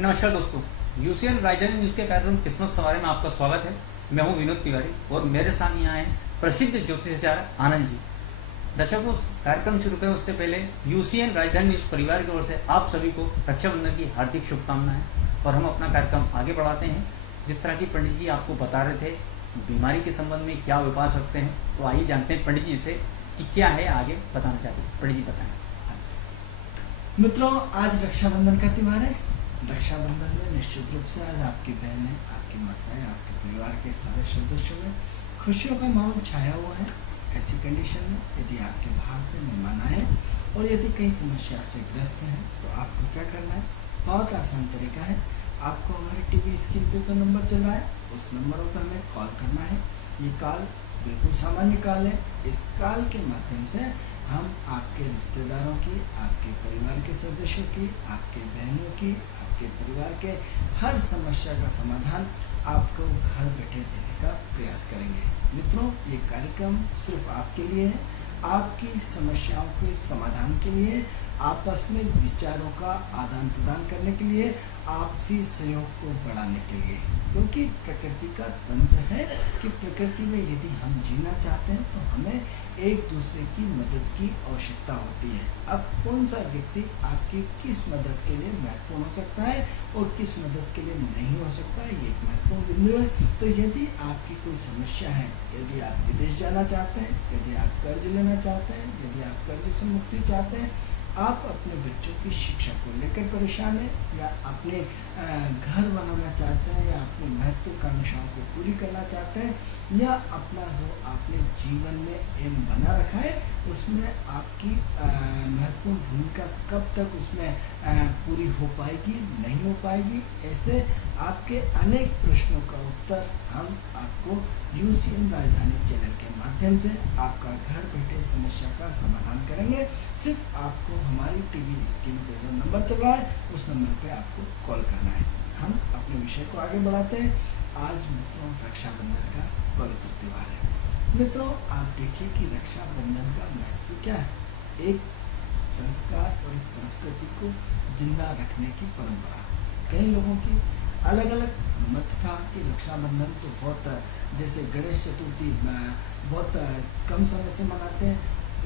नमस्कार दोस्तों, यूसीएल राजधानी न्यूज के कार्यक्रम किस्मत सवारी में आपका स्वागत है। मैं हूं विनोद तिवारी और मेरे साथ यहाँ हैं प्रसिद्ध ज्योतिषाचार्य आनंद जी। दर्शकों, कार्यक्रम शुरू करें उससे पहले यूसीएल राजधानी न्यूज परिवार की ओर से आप सभी को रक्षाबंधन की हार्दिक शुभकामनाएं। और हम अपना कार्यक्रम आगे बढ़ाते हैं। जिस तरह की पंडित जी आपको बता रहे थे बीमारी के संबंध में क्या उपाय सकते हैं, तो आइए जानते हैं पंडित जी से कि क्या है आगे बताना चाहते हैं। पंडित जी बताएं। मित्रों, आज रक्षाबंधन का त्यौहार है। रक्षाबंधन में निश्चित रूप से आज आपकी बहनें, आपकी माताएं, आपके परिवार के सारे सदस्यों में खुशियों का माहौल छाया हुआ है। ऐसी कंडीशन में यदि आपके बाहर से मेहमान आए और यदि कई समस्या से ग्रस्त हैं तो आपको क्या करना है? बहुत आसान तरीका है। आपको हमारे टीवी स्क्रीन पे तो नंबर चल रहा है, उस नंबरों पर हमें कॉल करना है। ये कॉल बिल्कुल सामान्य कॉल है। इस कॉल के माध्यम से हम आपके रिश्तेदारों की, आपके परिवार के सदस्यों की, आपके बहनों की, आपके परिवार के हर समस्या का समाधान आपको घर बैठे देने का प्रयास करेंगे। मित्रों, ये कार्यक्रम सिर्फ आपके लिए है, आपकी समस्याओं के समाधान के लिए, आपस में विचारों का आदान प्रदान करने के लिए, आपसी सहयोग को बढ़ाने के लिए। क्योंकि प्रकृति का तंत्र है कि प्रकृति में यदि हम जीना चाहते हैं तो हमें एक दूसरे की मदद की आवश्यकता होती है। अब कौन सा व्यक्ति आपकी किस मदद के लिए महत्वपूर्ण हो सकता है और किस मदद के लिए नहीं हो सकता है, ये एक महत्वपूर्ण बिंदु है। तो यदि आपकी कोई समस्या है, यदि आप विदेश जाना चाहते हैं, यदि आप कर्ज लेना चाहते हैं, यदि आप कर्ज से मुक्ति चाहते हैं, आप अपने बच्चों की शिक्षा को लेकर परेशान हैं, या अपने घर बनाना चाहते हैं, या अपनी महत्वाकांक्षाओं को पूरी करना चाहते हैं, या अपना जो आपने जीवन में एम बना रखा है उसमें आपकी महत्वपूर्ण भूमिका कब तक उसमें पूरी हो पाएगी, नहीं हो पाएगी, ऐसे आपके अनेक प्रश्नों का उत्तर हम आपको यूसीएल राजधानी चैनल के माध्यम से आपका घर बैठे समस्या का समाधान करेंगे। सिर्फ आपको हमारी टीवी स्क्रीन पे जो नंबर चल रहा है उस नंबर पे आपको कॉल करना है। हम अपने विषय को आगे बढ़ाते हैं। आज मित्रों, रक्षाबंधन का पवित्र त्यौहार है। मित्रों, आप देखिए कि रक्षाबंधन का महत्व क्या है। एक संस्कार और एक संस्कृति को जिंदा रखने की परंपरा। कई लोगों की अलग अलग मत था कि रक्षाबंधन तो बहुत, जैसे गणेश चतुर्थी बहुत कम समय से मनाते हैं,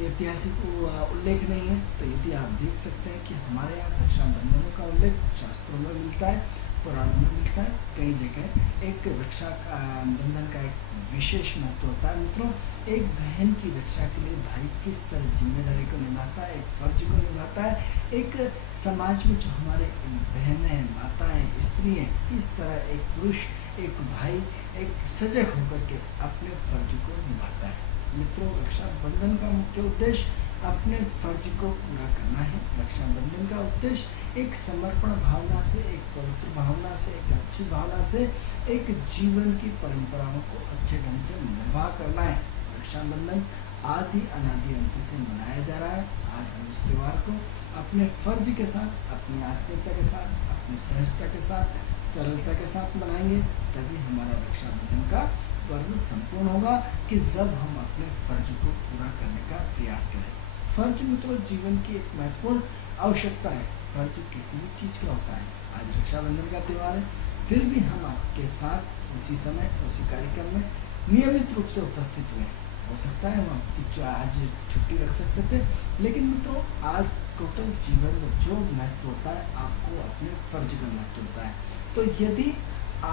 ऐतिहासिक उल्लेख नहीं है। तो यदि आप देख सकते हैं कि हमारे यहाँ रक्षाबंधनों का उल्लेख शास्त्रों में मिलता है, पुराणों में मिलता है। कई जगह एक रक्षा बंधन का एक विशेष महत्व होता है। मित्रों, एक बहन की रक्षा के लिए भाई किस तरह जिम्मेदारी को निभाता है, एक फर्ज को निभाता है, एक समाज में जो हमारे बहनें, माताएं, स्त्री हैं, किस तरह एक पुरुष, एक भाई, एक सजग होकर के अपने फर्ज को निभाता है। मित्रों, रक्षाबंधन का मुख्य उद्देश्य अपने फर्ज को पूरा करना है। रक्षाबंधन का उद्देश्य एक समर्पण भावना से, एक पवित्र भावना से, एक अच्छी भावना से एक जीवन की परंपराओं को अच्छे ढंग से निर्वाह करना है। रक्षाबंधन आदि अनादि अंत से मनाया जा रहा है। आज हम इस त्यौहार को अपने फर्ज के साथ, अपनी आत्मीयता के साथ, अपनी सहजता के साथ, सरलता के साथ मनाएंगे। तभी हमारा रक्षाबंधन का पर्व संपूर्ण होगा कि जब हम अपने फर्ज को पूरा करने का प्रयास करें। फर्ज मित्रों जीवन की एक महत्वपूर्ण आवश्यकता है। फर्ज किसी भी चीज का होता है। आज रक्षाबंधन का त्यौहार है, फिर भी हम आपके साथ उसी समय उसी कार्यक्रम में नियमित रूप से उपस्थित हुए। हो सकता है हम आपकी आज छुट्टी रख सकते थे, लेकिन मित्रों आज टोटल जीवन में जो महत्व होता है, आपको अपने फर्ज का महत्व होता है। तो यदि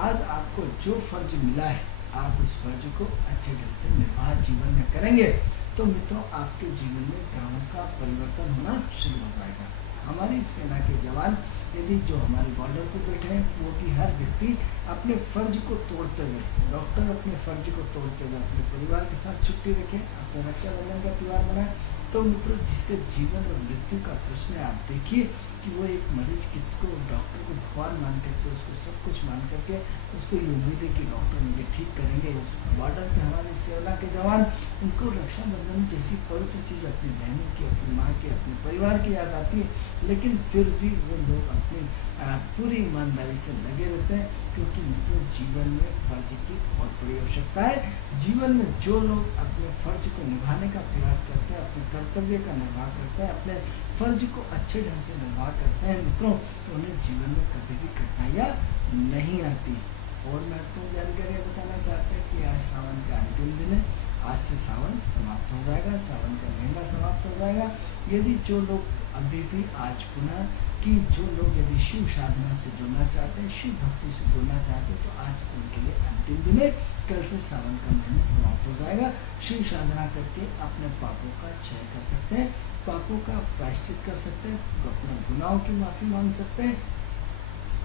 आज आपको जो फर्ज मिला है, आप उस फर्ज को अच्छे ढंग से निर्वाह जीवन में करेंगे तो मित्रों आपके जीवन में ग्रहों का परिवर्तन होना शुरू हो जाएगा। हमारी सेना के जवान यदि जो हमारे बॉर्डर पर बैठे हैं, वो भी हर व्यक्ति अपने फर्ज को तोड़ते हुए, डॉक्टर अपने फर्ज को तोड़ते हुए अपने परिवार के साथ छुट्टी रखें, अपने रक्षाबंधन का त्यौहार मनाएं। तो मित्रों, जिसके जीवन और मृत्यु का प्रश्न है, आप देखिए कि वो एक मरीज को डॉक्टर को भगवान मान करके, उसको सब कुछ मान करके उसको ये उम्मीद है कि डॉक्टर मुझे ठीक करेंगे। उस बॉर्डर पे हमारी सेना के जवान, उनको रक्षाबंधन जैसी पवित्र चीज़ अपनी बहनों की, अपनी माँ की, अपने परिवार की याद आती है, लेकिन फिर भी वो लोग अपनी पूरी ईमानदारी से लगे रहते हैं, क्योंकि मित्रों जीवन में फर्ज की बहुत बड़ी आवश्यकता है। जीवन में जो लोग अपने फर्ज को निभाने का प्रयास करते हैं, अपने कर्तव्य का निर्वाह करते हैं, अपने फर्ज को अच्छे ढंग से निर्वाह करते हैं मित्रों, तो उन्हें जीवन में कभी भी कठिनाइयाँ नहीं आती। और महत्वपूर्ण जानकारियाँ बताना चाहते हैं कि आज सावन का अंतिम दिन है। आज से सावन समाप्त हो जाएगा, सावन का महीना समाप्त हो जाएगा। यदि जो लोग अभी भी आज पुनः कि जो लोग यदि शिव साधना से जुड़ना चाहते हैं, शिव भक्ति से जुड़ना चाहते हैं, तो आज उनके लिए अंतिम दिन है। कल से सावन का महीना समाप्त हो जाएगा। शिव साधना करके अपने पापों का क्षय कर सकते हैं, पापों का प्रायश्चित कर सकते हैं, अपने गुनाहों की माफी मांग सकते हैं।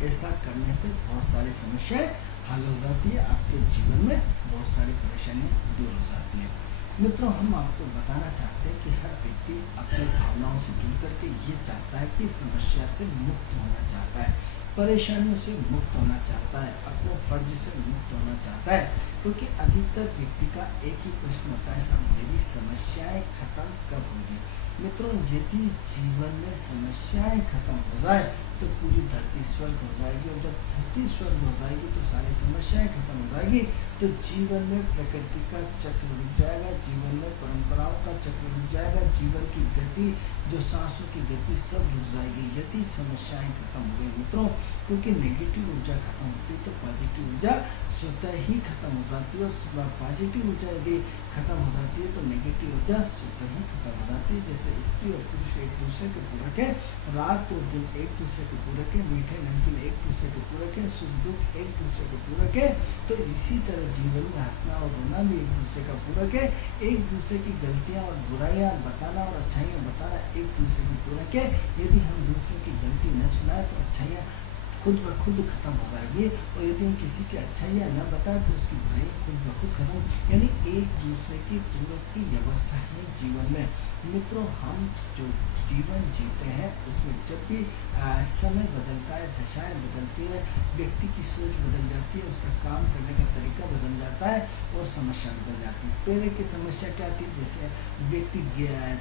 ऐसा करने से बहुत सारी समस्याएं हल हो जाती है, आपके जीवन में बहुत सारी परेशानियां दूर हो जाती है। मित्रों, हम आपको बताना चाहते हैं कि हर व्यक्ति अपनी भावनाओं से जुड़ करके ये चाहता है कि समस्या से मुक्त होना चाहता है, परेशानियों से मुक्त होना चाहता है, अपने फर्ज से मुक्त होना चाहता है, क्योंकि अधिकतर व्यक्ति का एक ही प्रश्न होता है, मेरी समस्याएं खत्म कब होगी। मित्रों, यदि जीवन में समस्याएं खत्म हो जाए तो पूरी धरती स्वर्ग हो जाएगी, और जब धरती स्वर्ग हो जाएगी तो सारी समस्याएं खत्म हो जाएगी, तो जीवन में प्रकृति का चक्र रुक जाएगा, जीवन में परंपराओं का चक्र रुक जाएगा, जीवन की गति, जो सांसों की गति सब रुक जाएगी यदि समस्याएं खत्म हो गई मित्रों। क्योंकि नेगेटिव ऊर्जा खत्म होती है तो पॉजिटिव ऊर्जा स्वतः ही खत्म हो जाती है, और पॉजिटिव ऊर्जा यदि खत्म हो जाती है तो नेगेटिव ऊर्जा स्वतः ही खत्म हो जाती है। जैसे स्त्री और पुरुष एक दूसरे के पूरक है, रात और दिन एक दूसरे के पूरक है, मीठे नमकीन एक दूसरे के पूरक है, सुख दुख एक दूसरे के पूरक है, तो इसी तरह जीवन में हंसना और रोना भी एक दूसरे का पूरक है। एक दूसरे की गलतियां और बुराइयां बताना और अच्छाइयां बताना एक दूसरे की पूरक है। यदि हम दूसरे की गलती न सुनाए तो अच्छाइयां खुद ब खुद खत्म हो जाएगी, और यदि हम किसी की अच्छाइयाँ न बताएं तो उसकी बुराई खुद ब खुद खत्म, यानी एक दूसरे की पूरक की व्यवस्था है जीवन में। मित्रों, हम जो जीवन जीते हैं उसमें जब भी समय बदलता है, दशाएं बदलती है, व्यक्ति की सोच बदल जाती है, उसका काम करने का तरीका बदल जाता है और समस्या बदल जाती है। पहले की समस्या क्या थी, जैसे व्यक्ति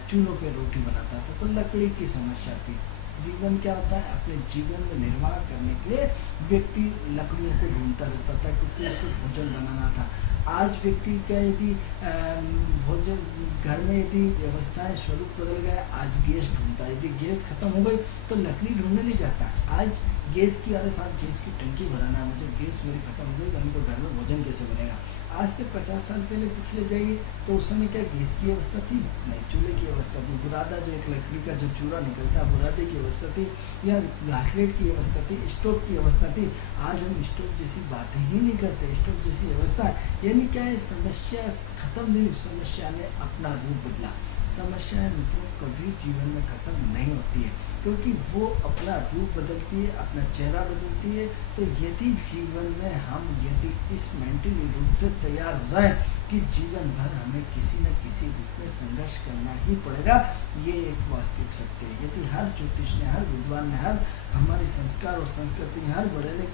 चूल्हों पे रोटी बनाता था तो लकड़ी की समस्या थी। जीवन क्या होता है, अपने जीवन में निर्वाह करने के लिए व्यक्ति लकड़ियों को ढूंढता रहता था, क्योंकि उसको भोजन बनाना था। आज व्यक्ति क्या, यदि भोजन घर में यदि व्यवस्थाएं स्वरूप बदल गया, आज गैस ढूंढता है, यदि गैस खत्म हो गई तो लकड़ी ढूंढने नहीं जाता, आज गैस की, अरे साहब गैस की टंकी भराना है मुझे, गैस मेरी खत्म हो गई, तो हमको घर में भोजन कैसे बनेगा। आज से 50 साल पहले पिछले जाइए तो उस समय क्या गैस की व्यवस्था थी, नहीं, चूल्हे की व्यवस्था थी, बुरादा जो एक लकड़ी का जो चूरा निकलता है बुरादे की व्यवस्था थी, या घासलेट की व्यवस्था थी, स्टोव की व्यवस्था थी। आज हम स्टोव जैसी बातें ही नहीं करते, स्टोव जैसी व्यवस्था है, यानी क्या है, समस्या खत्म नहीं, समस्या ने अपना रूप बदला। समस्याएं मित्रों कभी जीवन में खत्म नहीं होती है, क्योंकि वो अपना रूप बदलती है, अपना चेहरा बदलती है। तो यदि जीवन में हम यदि इस मेंटली रूप से तैयार हो जाए कि जीवन भर हमें किसी न किसी रूप में संघर्ष करना ही पड़ेगा, ये एक वास्तविक सत्य है। यदि हर ज्योतिष ने, हर विद्वान ने, हर हमारी संस्कार और संस्कृति, हर बड़े ने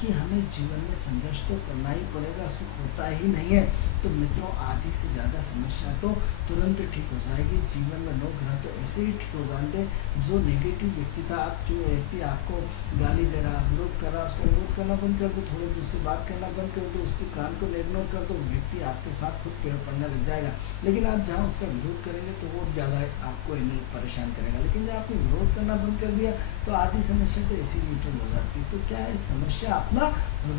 कि हमें जीवन में संघर्ष तो करना ही पड़ेगा, सुख होता ही नहीं है, तो मित्रों आधी से ज़्यादा समस्या तो तुरंत ठीक हो जाएगी। जीवन में लोग ग्रह तो ऐसे ही ठीक हो जाते, जो नेगेटिव व्यक्ति था, आप जो व्यक्ति आपको गाली दे रहा, विरोध कर रहा, उसका विरोध करना बंद कर दो, थोड़े दूसरी बात करना बंद कर दो, उसके कान को इग्नोर कर दो, व्यक्ति आपके साथ खुद पेड़ पड़ने लग जाएगा। लेकिन आप जहाँ उसका विरोध करेंगे तो वो ज़्यादा आपको परेशान करेगा। लेकिन जब आपने विरोध करना बंद कर दिया तो आधी समस्या तो ऐसी न्यूट्रल हो जाती है। तो क्या है, समस्या अपना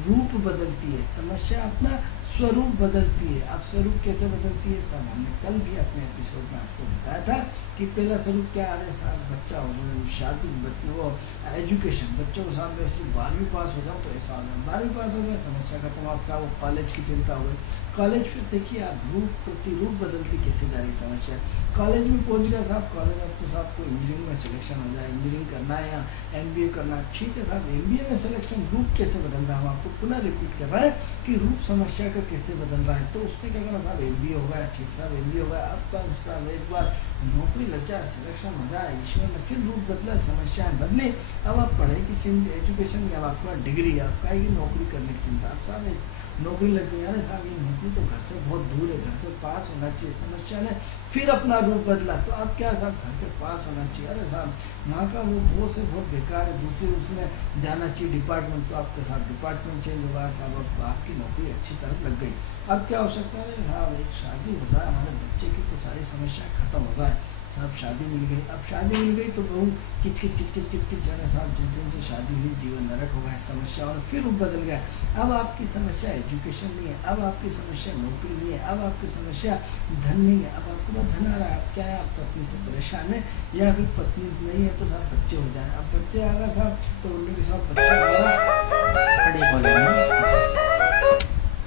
रूप बदलती है, समस्या अपना स्वरूप बदलती है। अब स्वरूप कैसे बदलती है, सब हमने कल भी अपने एपिसोड में आपको बताया था कि पहला स्वरूप क्या आ रहा है, साहब बच्चा हो, शादी, वो एजुकेशन, बच्चों के साथ वैसे 12वीं पास हो जाओ तो ऐसा हो जाए, 12वीं पास हो गया समस्या खत्म, आप चाहो कॉलेज की चिंता हो गई, कॉलेज फिर देखिए आप रूप प्रतिरूप बदलती कैसे जा रही समस्या। कॉलेज में पहुंच गया साहब, कॉलेज में तो साहब को इंजीनियरिंग में सिलेक्शन हो जाए, इंजीनियरिंग करना है या MBA करना है, ठीक है साहब, MBA में सिलेक्शन, रूप कैसे बदल रहा है, हम आपको पुनः रिपीट कर रहा है कि रूप समस्या का कैसे बदल रहा है। तो उसने क्या करना साहब, MBA हो गया, ठीक साहब MBA हो गया, अब कल साहब एक बार नौकरी लग जाए, सिलेक्शन हो जाए, ईश्वर ने फिर रूप बदला, समस्याएं बदली, अब आप पढ़ाई की चिंता, एजुकेशन में, अब आपका डिग्री, आपका नौकरी करने की चिंता, अब साहब नौकरी लग गई, अरे साहब ये नौकरी तो घर से बहुत दूर है, घर पास होना चाहिए। समस्या ने फिर अपना रूप बदला, तो अब क्या साहब घर के पास होना चाहिए। अरे साहब यहाँ का वो बहुत से बहुत बेकार है, दूसरे उसमें जाना चाहिए डिपार्टमेंट, तो अब तो साहब डिपार्टमेंट चेंज होगा साहब, अब आपकी नौकरी अच्छी तरह लग गई। अब क्या हो सकता है, हाँ एक शादी हो जाए, हमारे बच्चे की तो सारी समस्या खत्म हो जाए साहब। शादी मिल गई, अब शादी मिल गई तो बहू किच किच किच किच किच किच जाना साहब, जिस दिन से शादी हुई जीवन नरक हो गया, समस्या और फिर रूप बदल गया। अब आपकी समस्या एजुकेशन नहीं है, अब आपकी समस्या नौकरी नहीं है, अब आपकी समस्या धन नहीं है, अब आपको बहुत धन आ रहा है। अब क्या है, आप पत्नी से परेशान है, या फिर पत्नी नहीं है तो साहब बच्चे हो जाए। अब बच्चे आ गए साहब तो उनके के साथ बच्चा होगा।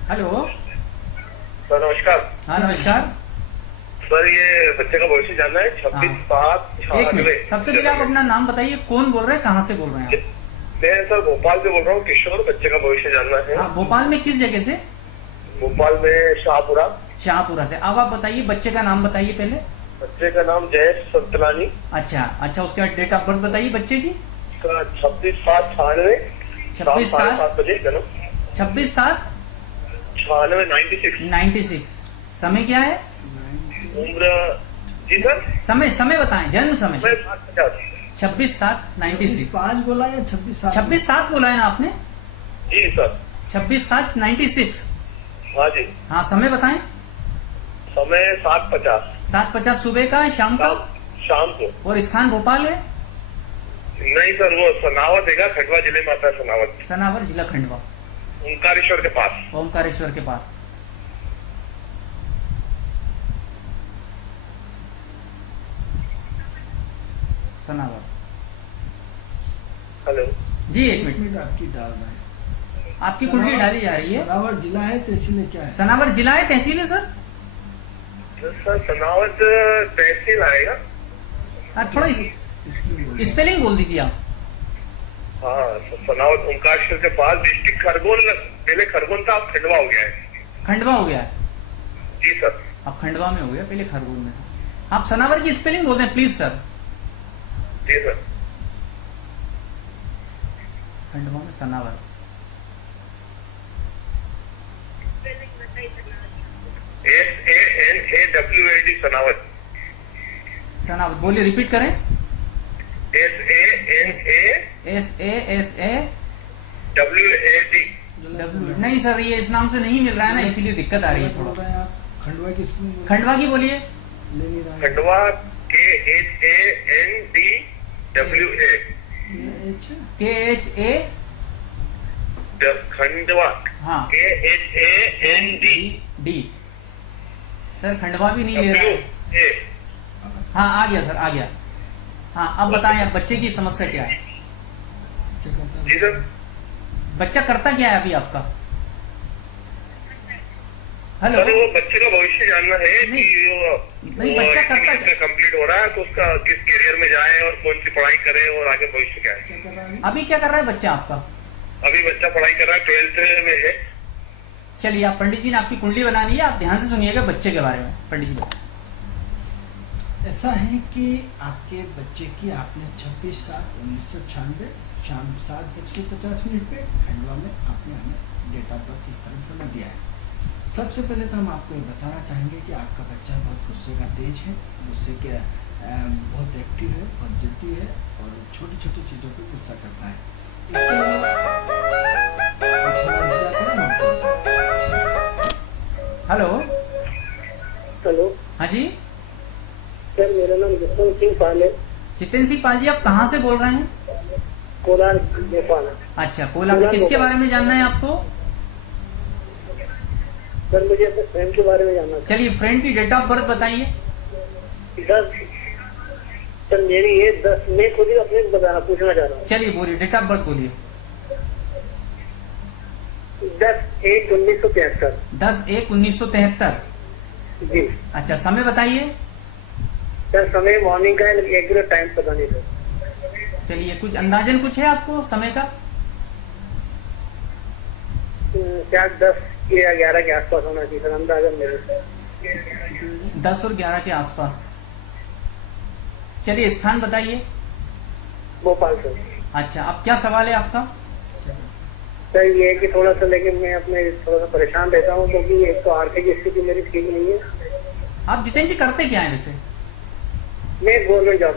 हेलो सर नमस्कार। हाँ नमस्कार सर ये बच्चे का भविष्य जानना है। 26/7/96। एक मिनट, सबसे पहले आप अपना नाम बताइए, कौन बोल रहे हैं, कहाँ से बोल रहे हैं आप? मैं सर भोपाल से बोल रहा हूँ, किशोर। बच्चे का भविष्य जानना है। हाँ, भोपाल में किस जगह से? भोपाल में शाहपुरा। शाहपुरा से। अब आप बताइए, बच्चे का नाम बताइए पहले। बच्चे का नाम जयेश संतलानी। अच्छा, उसके बाद डेट ऑफ बर्थ बताइए बच्चे की। 26/7/96। 26/7 बजे जन्म। 26/7/96। 96। समय क्या है? उम्र जी सर, समय बताएं, जन्म समय। 7/50। 26/7/96। 5 बोला या 26/7? 26/7 बोला है ना आपने? जी सर। 26/7/96। हाँ जी। हाँ, समय बताएं। समय 7:50। 7:50 सुबह का, शाम का? शाम को। और स्थान भोपाल है? नहीं सर, वो सनावत है, खंडवा जिले में आता है। सनावत, सनावर जिला खंडवा, ओंकारेश्वर के पास। ओमकारेश्वर के पास। सनावर। हेलो जी, एक मिनट मिनट, आपकी डालना है। आपकी कुंडली डाली जा रही है। सनावर जिला है, तहसील में क्या है? सनावर जिला है, तहसील है सर? सर सनावत तहसील आएगा। थोड़ा इसकी स्पेलिंग बोल दीजिए आप। हाँ, सनावत ओंकारेश्वर के पास, डिस्ट्रिक्ट खरगोन। पहले खरगोन था, अब खंडवा हो गया है। खंडवा हो गया है? जी सर। अब खंडवा में हो गया, पहले खरगोन में था। आप सनावर की स्पेलिंग बोल रहे हैं please sir. Ji sir. Khandwa में सनावर। SANAWAD सनावत। सनावर बोलिए, रिपीट करें। SANAWAD। नहीं सर, ये इस नाम से नहीं मिल रहा है ना, इसीलिए दिक्कत आ रही है थोड़ा। खंडवा की स्पेलिंग खंडवा की बोलिए। ले नहीं रहा है। खंडवा KHANDWA। खंडवा हाँ, KHAND। सर खंडवा भी नहीं ले रहा है। हाँ, आ गया सर, आ गया। हाँ, अब बताएं, अब बच्चे की समस्या क्या है? जी सर। बच्चा करता क्या है अभी आपका? हेलो। अरे वो बच्चे का भविष्य जानना है कि नहीं, बच्चा करता क्या? कंप्लीट हो रहा है तो उसका किस करियर में जाए और कौन सी पढ़ाई करे और आगे भविष्य क्या है। क्या कर रहा है? अभी क्या कर रहा है बच्चा आपका? अभी बच्चा पढ़ाई कर रहा है, 12th में है। चलिए, आप पंडित जी ने आपकी कुंडली बना ली है, आप ध्यान से सुनिएगा बच्चे के बारे में। पंडित जी ऐसा है कि आपके बच्चे की आपने 26/7/1996 शाम 7:50 पे खंडवा में आपने हमें डेट ऑफ बर्थ इस तरह समय दिया है। सबसे पहले तो हम आपको ये बताना चाहेंगे कि आपका बच्चा बहुत गुस्से का तेज है, गुस्से के बहुत एक्टिव है, बहुत जिद्दी है और छोटी छोटी चीज़ों पे गुस्सा करता है। इसके हेलो। हेलो। हाँ जी, सर मेरा नाम जितेंद्र सिंह पाल है। जितेंद्र सिंह पाल जी, आप कहाँ से बोल रहे हैं? कोलार भोपाल। अच्छा, कोलार से। किसके बारे में जानना है आपको? सर मुझे अपने फ्रेंड के बारे में जानना है। चलिए, फ्रेंड की डेट ऑफ बर्थ बताइए। 10। सर मेरी ये 10, मैं खुद ही अपने बताना पूछना चाह रहा हूँ। चलिए बोलिए, डेट ऑफ बर्थ बोलिए। 10/1/1973। 10/1/1973। जी। अच्छा, समय बताइए। सर समय मॉर्निंग का है, एक्यूरेट टाइम पता नहीं सर। चलिए, कुछ अंदाजन कुछ है आपको समय का? क्या 10 या 11 के आसपास होना चाहिए सर, अंदाजन मेरे। 10 और 11 के आसपास। चलिए, स्थान बताइए। भोपाल सर। अच्छा, अब क्या सवाल है आपका? सर ये है कि थोड़ा सा, लेकिन मैं अपने थोड़ा सा परेशान रहता हूँ क्योंकि एक तो आर्थिक स्थिति मेरी ठीक नहीं है आप जितेंद्र जी करते क्या है वैसे? मैं गवर्नमेंट जॉब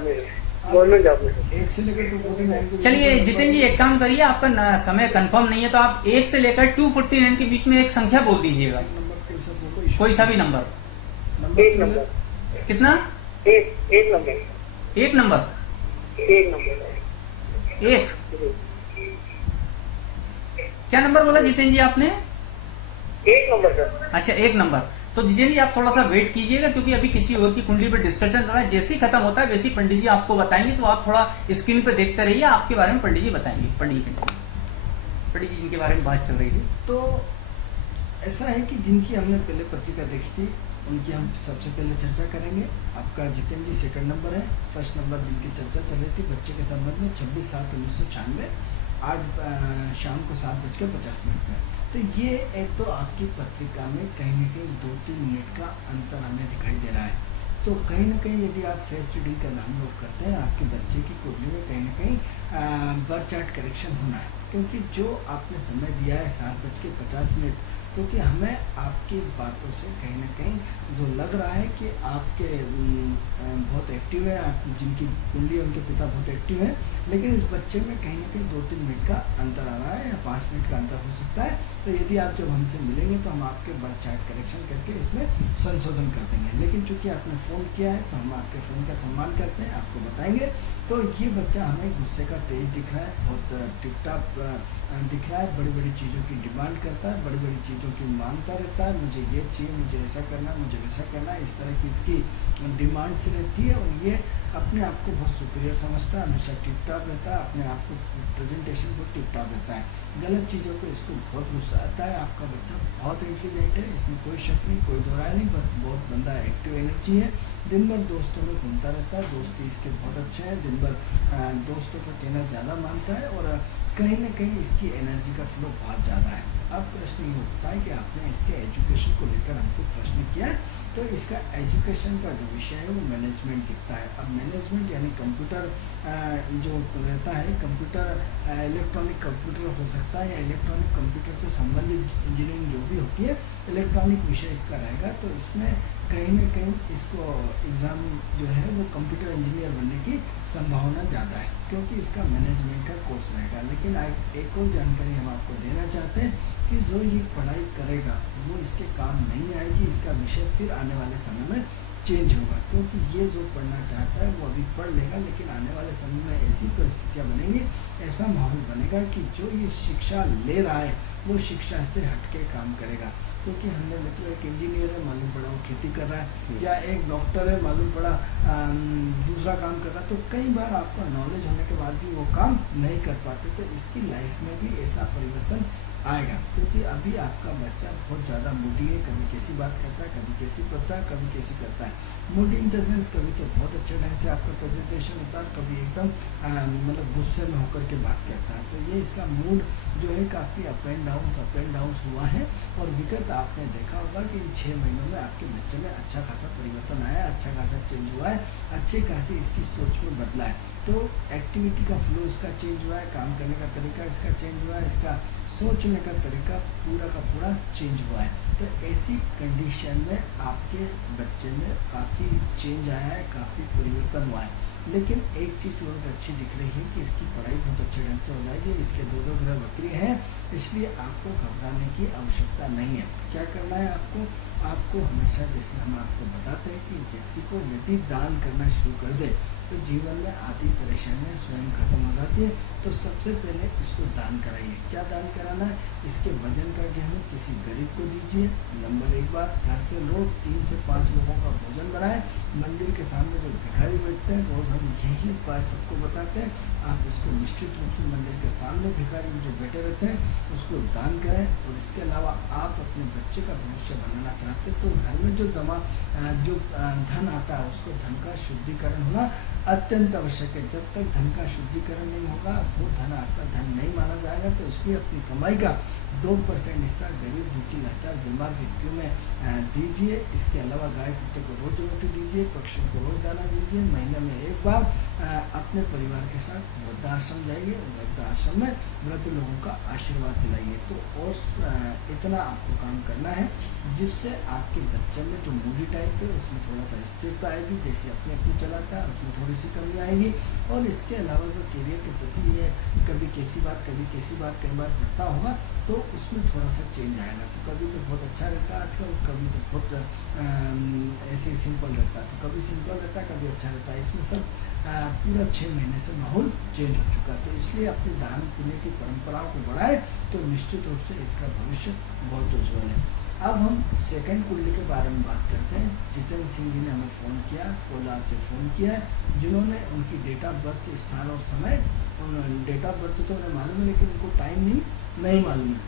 में हूँ। 1 से लेकर 249 चलिए जितेंद्र जी एक काम करिए, आपका समय कंफर्म नहीं है तो आप 1 से लेकर 249 के बीच में एक संख्या बोल दीजिएगा, नंबर कोई सा बोलो, कोई सा भी नंबर। एक नंबर, कितना? एक नंबर, एक नंबर। एक नंबर, एक क्या नंबर बोला जितेंद्र जी आपने? एक नंबर सर। अच्छा एक नंबर। तो जितेंद्र जी आप थोड़ा सा वेट कीजिएगा, क्योंकि अभी किसी और की कुंडली पे डिस्कशन चल रहा है। जैसे ही खत्म होता है वैसे ही पंडित जी आपको बताएंगे, तो आप थोड़ा स्क्रीन पे देखते रहिए, आपके बारे में पंडित जी बताएंगे। पंडित जी जिनके बारे में बात चल रही थी, तो ऐसा है कि जिनकी हमने पहले पत्रिका देखी थी उनकी हम सबसे पहले चर्चा करेंगे। आपका जितेंद्र जी सेकंड नंबर है। फर्स्ट नंबर जिनकी चर्चा चल रही थी बच्चे के संबंध में 26/7/1996 आज शाम को 7:50 पे। तो ये एक तो आपकी पत्रिका में कहीं न कहीं 2-3 मिनट का अंतर हमें दिखाई दे रहा है। तो कहीं न कहीं यदि आप फेस रीडिंग करना हम लोग करते हैं, आपके बच्चे की कुंडली में कहीं न कहीं बर्थ चार्ट करेक्शन होना है, क्योंकि जो आपने समय दिया है 7:50, क्योंकि हमें आपकी बातों से कहीं न कहीं जो लग रहा है कि आपके बहुत एक्टिव है, आप जिनकी कुंडली उनके पिता बहुत एक्टिव है, लेकिन इस बच्चे में कहीं न कहीं 2-3 मिनट का अंतर आ रहा है या 5 मिनट का अंतर हो सकता है। तो यदि आप जब हमसे मिलेंगे तो हम आपके बर्थ चार्ट करेक्शन करके इसमें संशोधन कर देंगे। लेकिन चूंकि आपने फ़ोन किया है तो हम आपके फ़ोन का सम्मान करते हैं, आपको बताएंगे। तो ये बच्चा हमें गुस्से का तेज दिख रहा है, बहुत टिप-टाप दिख रहा है, बड़ी बड़ी चीज़ों की डिमांड करता है, बड़ी बड़ी चीज़ों की मांगता रहता है, मुझे ये चाहिए, मुझे ऐसा करना, मुझे वैसा करना, इस तरह की इसकी डिमांड्स रहती है। और ये अपने आप को बहुत सुपीरियर समझता है, हमेशा टिप-टाप रहता है, अपने आप को प्रेजेंटेशन को टिप-टाप रहता है। गलत चीज़ों को इसको बहुत गुस्सा आता है। आपका बच्चा बहुत इंटेलिजेंट है, इसमें कोई शक नहीं, कोई दो राय नहीं, बस बहुत बंदा एक्टिव एनर्जी है। दिन भर दोस्तों में घूमता रहता है, दोस्ती इसके बहुत अच्छे हैं, दिन भर दोस्तों का कहना ज़्यादा मानता है और कहीं न कहीं इसकी एनर्जी का फ्लो बहुत ज़्यादा है। अब प्रश्न ये उठता है कि आपने इसके एजुकेशन को लेकर हमसे प्रश्न किया, तो इसका एजुकेशन का जो विषय है वो मैनेजमेंट दिखता है। अब मैनेजमेंट यानी कंप्यूटर जो रहता है, कंप्यूटर इलेक्ट्रॉनिक कंप्यूटर हो सकता है या इलेक्ट्रॉनिक कंप्यूटर से संबंधित इंजीनियरिंग जो भी होती है, इलेक्ट्रॉनिक विषय इसका रहेगा। तो इसमें कहीं न कहीं इसको एग्ज़ाम जो है वो कंप्यूटर इंजीनियर बनने की संभावना ज़्यादा है, क्योंकि इसका मैनेजमेंट का कोर्स रहेगा। लेकिन एक और जानकारी हम आपको देना चाहते हैं कि जो ये पढ़ाई करेगा वो इसके काम नहीं आएगी, इसका विषय फिर आने वाले समय में चेंज होगा, क्योंकि ये जो पढ़ना चाहता है वो अभी पढ़ लेगा, लेकिन आने वाले समय में ऐसी परिस्थितियाँ बनेंगी, ऐसा माहौल बनेगा कि जो ये शिक्षा ले रहा है वो शिक्षा से हटके काम करेगा। क्योंकि हमने मतलब एक इंजीनियर है, मालूम पड़ा वो खेती कर रहा है, या एक डॉक्टर है, मालूम पड़ा दूसरा काम कर रहा है, तो कई बार आपका नॉलेज होने के बाद भी वो काम नहीं कर पाते। तो इसकी लाइफ में भी ऐसा परिवर्तन आएगा, क्योंकि अभी आपका बच्चा बहुत ज़्यादा मूडी है, कभी कैसी बात करता है, कभी कैसी करता है, कभी कैसी करता है। मूडी इन द सेंस कभी तो बहुत अच्छे ढंग से आपका प्रेजेंटेशन होता है, कभी एकदम मतलब गुस्से में होकर के बात करता है। तो ये इसका मूड जो है काफ़ी अप एंड डाउन्स हुआ है। और विगत आपने देखा होगा कि इन 6 महीनों में आपके बच्चे में अच्छा खासा परिवर्तन आया है, अच्छा खासा चेंज हुआ है, अच्छे खासी इसकी सोच में बदला है। तो एक्टिविटी का फ्लो इसका चेंज हुआ है, काम करने का तरीका इसका चेंज हुआ है, इसका सोचने का तरीका पूरा का पूरा चेंज हुआ है। तो ऐसी कंडीशन में आपके बच्चे में काफ़ी चेंज आया है, काफ़ी परिवर्तन हुआ है। लेकिन एक चीज़ और अच्छी दिख रही है कि इसकी पढ़ाई बहुत अच्छे ढंग से हो जाएगी। इसके 2 ग्रह वक्री हैं, इसलिए आपको घबराने की आवश्यकता नहीं है। क्या करना है आपको हमेशा, जैसे हम आपको बताते हैं कि व्यक्ति को यदि दान करना शुरू कर दे तो जीवन में आधी परेशानियाँ स्वयं खत्म हो जाती है। तो सबसे पहले इसको दान कराइए। क्या दान कराना है? इसके वजन का गेहूँ किसी गरीब को दीजिए। नंबर 1 बात, घर से लोग 3 से 5 लोगों का भोजन बनाएं। मंदिर के सामने जो भिखारी बैठते हैं, रोज़ हम यही उपाय सबको बताते हैं, आप इसको निश्चित रूप से मंदिर के सामने भिखारी जो बैठे रहते हैं उसको दान करें। और इसके अलावा आप अपने बच्चे का भविष्य बनाना चाहते हैं तो घर में जो धन आता है उसको धन का शुद्धिकरण होना अत्यंत आवश्यक है। जब तक धन का शुद्धिकरण नहीं होगा वो धन आपका धन नहीं माना जाएगा। तो इसलिए अपनी कमाई का 2% हिस्सा गरीब, दुखी, लाचार, बीमार व्यक्तियों में दीजिए। इसके अलावा गाय कुत्ते को रोज रोटी दीजिए, पक्षियों को रोज दाना दीजिए। महीने में एक बार अपने परिवार के साथ वृद्धाश्रम जाइए, वृद्धाश्रम में वृद्ध लोगों का आशीर्वाद दिलाइए। तो और इतना आपको काम करना है जिससे आपके बच्चे में जो मूडी टाइप है उसमें थोड़ा सा स्थिरता आएगी, जैसे अपने अपनी चलाता है उसमें थोड़ी सी कमी आएगी। और इसके अलावा जो करियर के प्रति ये कभी कैसी बात कई बार बढ़ता होगा तो उसमें थोड़ा सा चेंज आएगा। तो कभी तो बहुत अच्छा रहता है आजकल, कभी तो बहुत ऐसे सिंपल रहता है, तो कभी सिंपल रहता है, कभी अच्छा रहता है। इसमें सब पूरा 6 महीने से माहौल चेंज हो चुका है। तो इसलिए अपने दान पुण्य की परंपराओं को बढ़ाए तो निश्चित रूप से इसका भविष्य बहुत उज्ज्वल है। अब हम सेकंड कुंडली के बारे में बात करते हैं। जितेंद्र सिंह जी ने हमें फ़ोन किया, कोलार से फ़ोन किया, जिन्होंने उनकी डेट ऑफ बर्थ, स्थान और समय, डेट ऑफ बर्थ तो उन्हें मालूम है लेकिन उनको टाइम नहीं मालूम है।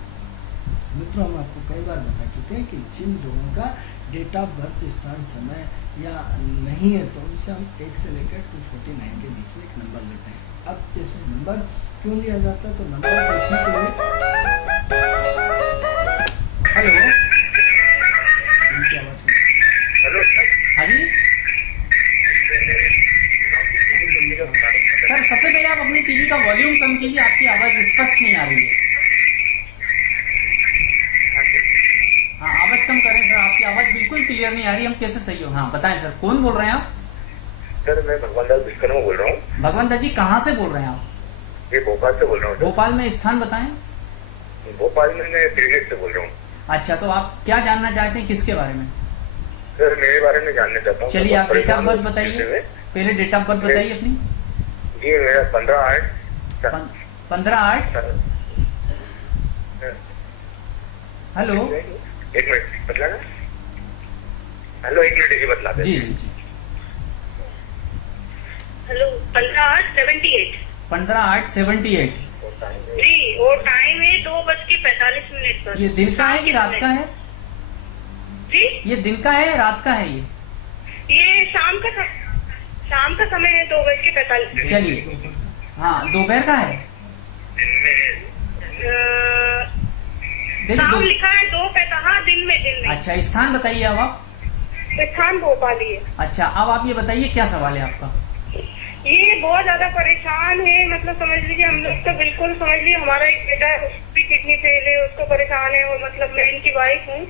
मित्रों, हम आपको कई बार बता चुके हैं कि जिन लोगों का डेट ऑफ बर्थ, स्थान, समय या नहीं है तो उनसे हम 1 से लेकर 249 के बीच में एक नंबर लेते हैं। अब जैसे नंबर क्यों लिया जाता है तो नंबर देखने के लिए हेलो, हेलो हाँ जी सर, सबसे पहले आप अपनी टीवी का वॉल्यूम कम कीजिए, आपकी आवाज स्पष्ट नहीं आ रही है। हाँ, आवाज कम करें सर, आपकी आवाज बिल्कुल क्लियर नहीं आ रही, हम कैसे सही हो। हाँ बताएं सर, कौन बोल रहे हैं आप? सर, मैं भगवान दास विश्वकर्मा बोल रहा हूँ। भगवंत जी, कहाँ से बोल रहे हैं आप? ये भोपाल से बोल रहा हूँ। भोपाल में स्थान बताएं। भोपाल में मैं ब्रिगेड से बोल रहा हूँ। अच्छा, तो आप क्या जानना चाहते हैं, किसके बारे में? सर, मेरे बारे में जानना चाहता हूँ। चलिए, आप डेट ऑफ बर्थ बताइए, पहले डेट ऑफ बर्थ बताइए अपनी। जी, मेरा 15/8। 15/8। हेलो, एक मिनट बतला ना। हेलो, एक मिनट, ये बतला दे। जी जी, हेलो, 15/8/78। 15/8/78। जी, और टाइम है 2:45 पर। ये दिन का है कि रात का है? जी, ये दिन का है, रात का है? ये शाम का समय है 2:45। चलिए, हाँ, दोपहर का है। शाम देखिए लिखा है दोपहर। हाँ, दिन में। अच्छा, स्थान बताइए अब आप। स्थान भोपाल ही है। अच्छा, अब आप ये बताइए क्या सवाल है आपका? ये बहुत ज्यादा परेशान है, मतलब समझ लीजिए हम लोग तो बिल्कुल समझ लीजिए, हमारा एक बेटा है, उसकी किडनी फेल है, उसको परेशान है, और मतलब मैं इनकी वाइफ हूँ,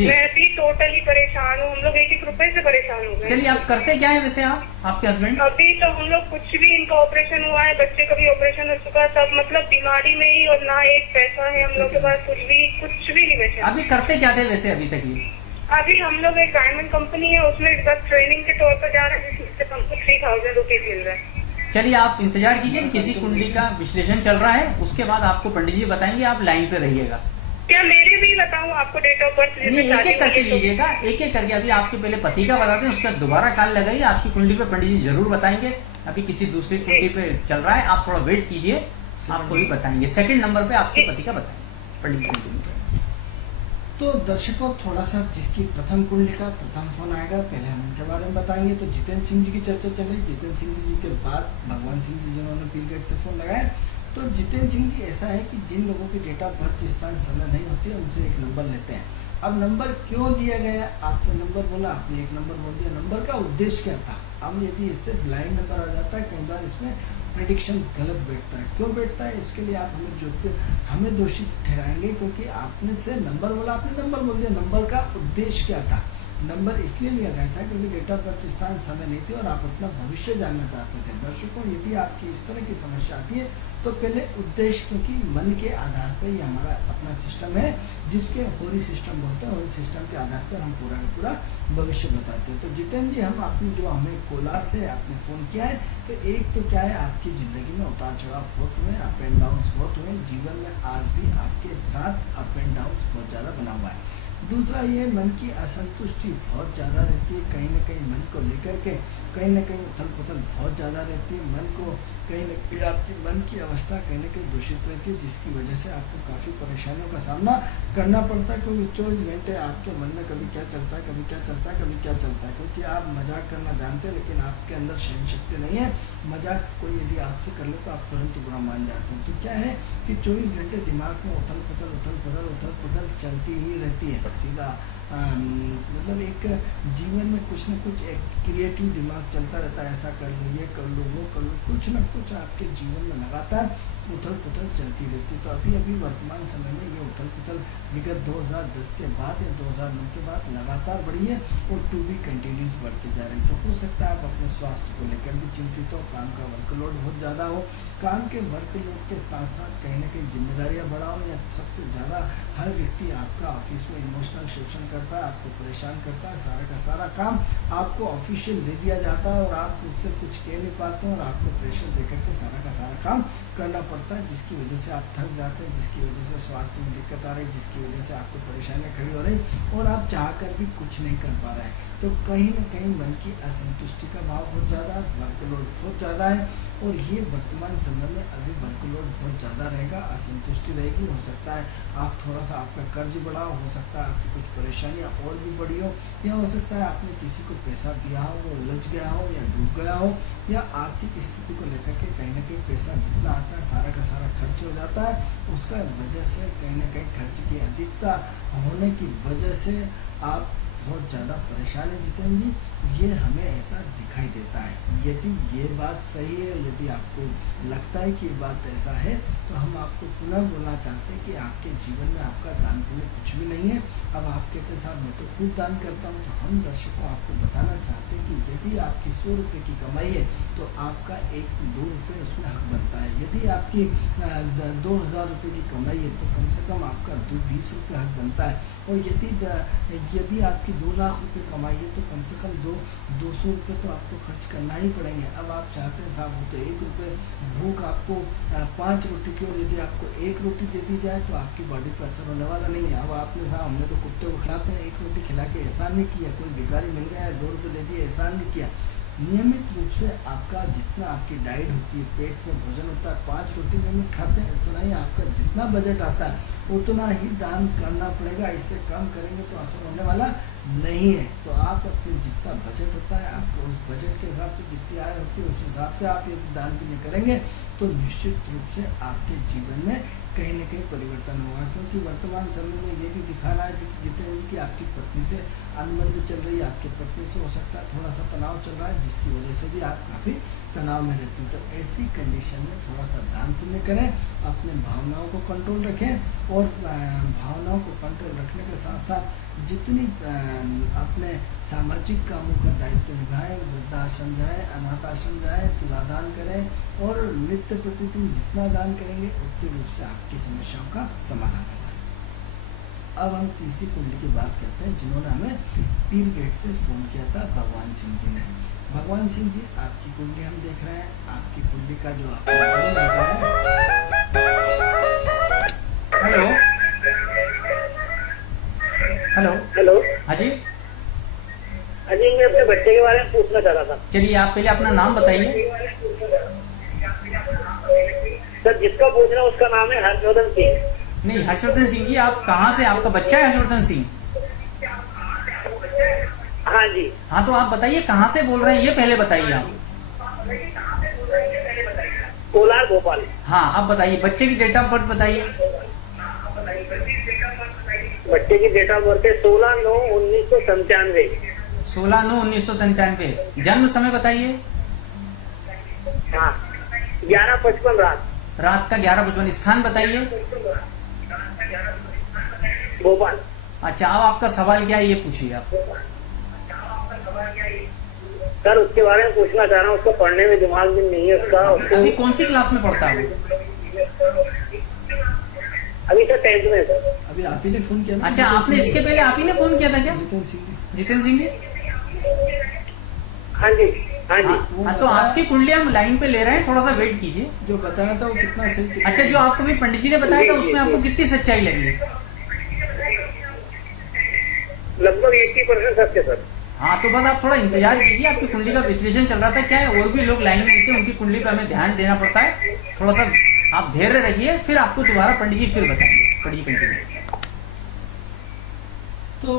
मैं भी टोटली परेशान हूँ। हम लोग 1-1 रुपए से परेशान हो गए। चलिए, आप करते क्या है वैसे आपके हस्बैंड? अभी तो हम लोग कुछ भी, इनका ऑपरेशन हुआ है, बच्चे का भी ऑपरेशन हो चुका है, सब मतलब बीमारी में ही, और ना एक पैसा है हम लोग के पास, कुछ भी नहीं बचा। अभी करते क्या थे वैसे अभी तक ये? अभी हम लोग एक डायमंड कंपनी है, उसमें बस ट्रेनिंग के तौर पर जा रहे हैं, जिससे हमको 3000 रुपीज मिल रहा है। चलिए, आप इंतजार कीजिए, किसी कुंडली का विश्लेषण चल रहा है, उसके बाद आपको पंडित जी बताएंगे, आप लाइन पे रहिएगा। क्या मेरे भी बताऊं आपको डेट ऑफ बर्थ? नहीं, एक-एक करके लीजिएगा, एक-एक करके। अभी आपके पहले पति का बताते हैं, उसका दोबारा कॉल लगाइए, आपकी कुंडली पे पंडित जी जरूर बताएंगे। अभी किसी दूसरी कुंडली पे चल रहा है, आप थोड़ा वेट कीजिए, आपको भी बताएंगे। सेकंड नंबर पे आपके पति का बताएंगे पंडित जी। तो दर्शकों, थोड़ा सा जिसकी प्रथम कुंडली का प्रथम फोन आएगा, पहले हम उनके बारे में बताएंगे। तो जितेंद्र सिंह जी की चर्चा चल रही। जितेंद्र सिंह जी के बाद भगवान सिंह जी, जिन्होंने पीरगेट से फोन लगाया। तो जितेंद्र सिंह जी, ऐसा है कि जिन लोगों की डेट ऑफ बर्थ, स्थान, समय नहीं होती, उनसे एक नंबर लेते हैं। अब नंबर क्यों दिया गया? आपसे नंबर बोला, आपने एक नंबर बोल दिया। नंबर का उद्देश्य क्या था? अब यदि इससे ब्लाइंड नंबर आ जाता है, कई बार इसमें प्रेडिक्शन गलत बैठता है। क्यों बैठता है? इसके लिए आप हमें दोषी ठहराएंगे, क्योंकि आपने से नंबर बोला, आपने नंबर बोल दिया। नंबर का उद्देश्य क्या था? नंबर इसलिए लिया गया था क्योंकि डेट ऑफ बर्थ, स्थान, समय नहीं थी और आप अपना भविष्य जानना चाहते थे। दर्शकों, यदि आपकी इस तरह की समस्या आती है तो पहले उद्देश्य, क्योंकि मन के आधार पर ये हमारा अपना सिस्टम है, जिसके होरी सिस्टम बोलते हैं, होरी सिस्टम के आधार पर हम पूरा का पूरा भविष्य बताते हैं। तो जितेंद्र जी, हम आपने जो हमें कोलार से आपने फ़ोन किया है, तो एक तो क्या है, आपकी ज़िंदगी में उतार चढ़ाव बहुत हुए, अप एंड डाउन बहुत हुए, जीवन में आज भी आपके साथ अप एंड डाउन बहुत ज़्यादा बना हुआ है। दूसरा, ये मन की असंतुष्टि बहुत ज़्यादा रहती है, कहीं ना कहीं मन को लेकर के कहीं ना कहीं उथल पुथल बहुत ज़्यादा रहती है। मन को कहीं ना कहीं आपकी मन की अवस्था कहीं ना कहीं दूषित रहती है, जिसकी वजह से आपको काफ़ी परेशानियों का सामना करना पड़ता है। क्योंकि 24 घंटे आपके मन में कभी क्या चलता है, कभी क्या चलता है, कभी क्या चलता है, क्योंकि कि आप मजाक करना जानते हैं लेकिन आपके अंदर सहन शक्ति नहीं है। मजाक कोई यदि आपसे कर ले तो आप तुरंत बुरा मान जाते हैं। तो क्या है कि 24 घंटे दिमाग में उथल पुथल चलती ही रहती है। सीधा मतलब एक जीवन में कुछ न कुछ एक क्रिएटिव दिमाग चलता रहता है, ऐसा कर लो, ये कर लो, वो कर लो, कुछ न कुछ आपके जीवन में लगातार उथल पुथल चलती रहती है। तो अभी वर्तमान समय में ये उथल पुथल विगत 2010 के बाद या 2009 के बाद लगातार बढ़ी है और टू बी कंटिन्यूस बढ़ती जा रही है। तो हो सकता है आप अपने स्वास्थ्य को लेकर भी चिंतित हो, काम का वर्कलोड बहुत ज़्यादा हो, काम के वर्कलोड के साथ साथ कहीं ना कहीं जिम्मेदारियां बढ़ाओ, या सबसे ज़्यादा हर व्यक्ति आपका ऑफिस में इमोशनल शोषण करता है, आपको परेशान करता है, सारा का सारा काम आपको ऑफिशियल दे दिया जाता है और आप उससे कुछ कह नहीं पाते हैं और आपको प्रेशर देकर के सारा का सारा काम करना पड़ता है, जिसकी वजह से आप थक जाते हैं, जिसकी वजह से स्वास्थ्य में दिक्कत आ रही है, जिसकी वजह से आपको परेशानियां खड़ी हो रही और आप चाहकर भी कुछ नहीं कर पा रहे हैं। तो कहीं ना कहीं मन की असंतुष्टि का भाव बहुत ज़्यादा है, वर्कलोड बहुत ज़्यादा है और ये वर्तमान समय में अभी वर्कलोड बहुत ज़्यादा रहेगा, असंतुष्टि रहेगी। हो सकता है आप थोड़ा सा आपका कर्ज बढ़ाओ, हो सकता है आपकी कुछ परेशानियां और भी बढ़ी हो, या हो सकता है आपने किसी को पैसा दिया हो, वो उलझ गया हो या डूब गया हो, या आर्थिक स्थिति को लेकर के कहीं ना कहीं पैसा जितना आता है सारा का सारा खर्च हो जाता है। उसका वजह से कहीं ना कहीं खर्च की अधिकता होने की वजह से आप बहुत ज़्यादा परेशान है जितेंद्र जी, ये हमें ऐसा दिखाई देता है। यदि ये बात सही है, यदि आपको लगता है कि ये बात ऐसा है, तो हम आपको पुनः बोलना चाहते हैं कि आपके जीवन में आपका दान पुण्य कुछ भी नहीं है। अब आप कहते हैं साहब मैं तो खुद दान करता हूँ, तो हम दर्शकों आपको बताना चाहते हैं कि यदि आपकी 100 रुपये की कमाई है तो आपका 1-2 रुपये उसमें हक बनता है। यदि आपकी 2000 रुपये की कमाई है तो कम से कम आपका 20 रुपये हक बनता है। और यदि आपकी 2 लाख रुपए कमाई है तो कम से कम 200 रुपये तो आपको खर्च करना ही पड़ेंगे। अब आप चाहते हैं साहब वो तो 1 रुपये भूख आपको 5 रोटी की, और यदि आपको 1 रोटी दे दी जाए तो आपकी बॉडी पर असर होने वाला नहीं है। अब आपने साहब हमने तो कुत्ते को खिलाते हैं, 1 रोटी खिला के एहसान नहीं किया, कोई भिखारी मिल गया है 2 रुपये दे दिए, एहसान नहीं किया। नियमित रूप से आपका जितना आपकी डाइट होती है, पेट में भोजन होता है, 5 रोटी नियमित खाते हैं, उतना ही आपका जितना बजट आता है उतना ही दान करना पड़ेगा। इससे कम करेंगे तो असर होने वाला नहीं है। तो आप अपने जितना बजट होता है, आपको उस बजट के हिसाब से जितनी आय होती है उस हिसाब से आप यदि दान पुण्य करेंगे तो निश्चित रूप से आपके जीवन में कहीं न कहीं परिवर्तन होगा। क्योंकि वर्तमान समय में ये भी दिखा रहा है जितेंद्र जी कि आपकी पत्नी से अनबन चल रही है, आपकी पत्नी से हो सकता है थोड़ा सा तनाव चल रहा है, जिसकी वजह से भी आप काफ़ी तनाव में रहते हैं। तो ऐसी कंडीशन में थोड़ा सा दान पुण्य करें, अपने भावनाओं को कंट्रोल रखें और भावनाओं को कंट्रोल रखने के साथ साथ जितनी अपने सामाजिक कामों का दायित्व निभाएं, वृद्धाश्रम जाएं, अनाथ आश्रम जाएं, तुलादान करें और नित्य प्रतिदिन जितना दान करेंगे उतनी रूप से आपकी समस्याओं का समाधान होगा। अब हम तीसरी कुंडली की बात करते हैं जिन्होंने हमें पीर गेट से फोन किया था, भगवान सिंह जी ने। भगवान सिंह जी आपकी कुंडली हम देख रहे हैं, आपकी कुंडली का जो हेलो हेलो हेलो, हाँ जी, अजी मैं अपने बच्चे के बारे में पूछना चाह रहा था। चलिए आप पहले अपना नाम बताइए। सर जिसका पूछ रहा हूँ उसका नाम है हर्षवर्धन सिंह। नहीं, हर्षवर्धन सिंह जी आप कहाँ से, आपका बच्चा है हर्षवर्धन सिंह? हाँ जी। हाँ तो आप बताइए कहाँ से बोल रहे हैं, ये पहले बताइए आप। कोलार भोपाल। हाँ आप बताइए, बच्चे की डेट ऑफ बर्थ बताइए। बच्चे की डेट ऑफ बर्थ है 16/9/1997। 16/9/1997। जन्म समय बताइए। हाँ 11:55 रात का 11:55। स्थान बताइए। भोपाल। अच्छा, अब आपका सवाल क्या है ये पूछिए आप। सर उसके बारे में पूछना चाह रहा हूँ, उसको पढ़ने में दिमाग भी नहीं है उसका। अभी कौन सी क्लास में पढ़ता है? अभी सर 10th में सर। अभी आप ही ने फोन किया। अच्छा, आपने इसके पहले आप ही ने फोन किया था क्या? जितेंद्र सिंह जी। हाँ जी हाँ जी। हाँ तो आपकी कुंडली हम लाइन पे ले रहे हैं, थोड़ा सा वेट कीजिए। जो बताया था वो कितना सही। अच्छा, जो आपको भी पंडित जी ने बताया था उसमें आपको कितनी सच्चाई लगी? लगभग 80% सत्य सर। हाँ तो बस आप थोड़ा इंतजार कीजिए, आपकी कुंडली का विश्लेषण चल रहा था। क्या है, और भी लोग लाइन में रहते हैं, उनकी कुंडली पे हमें ध्यान देना पड़ता है। थोड़ा सा आप धैर्य रखिए, फिर आपको दोबारा पंडित जी फिर बताएंगे। पंडित जी कंटिन्यू। तो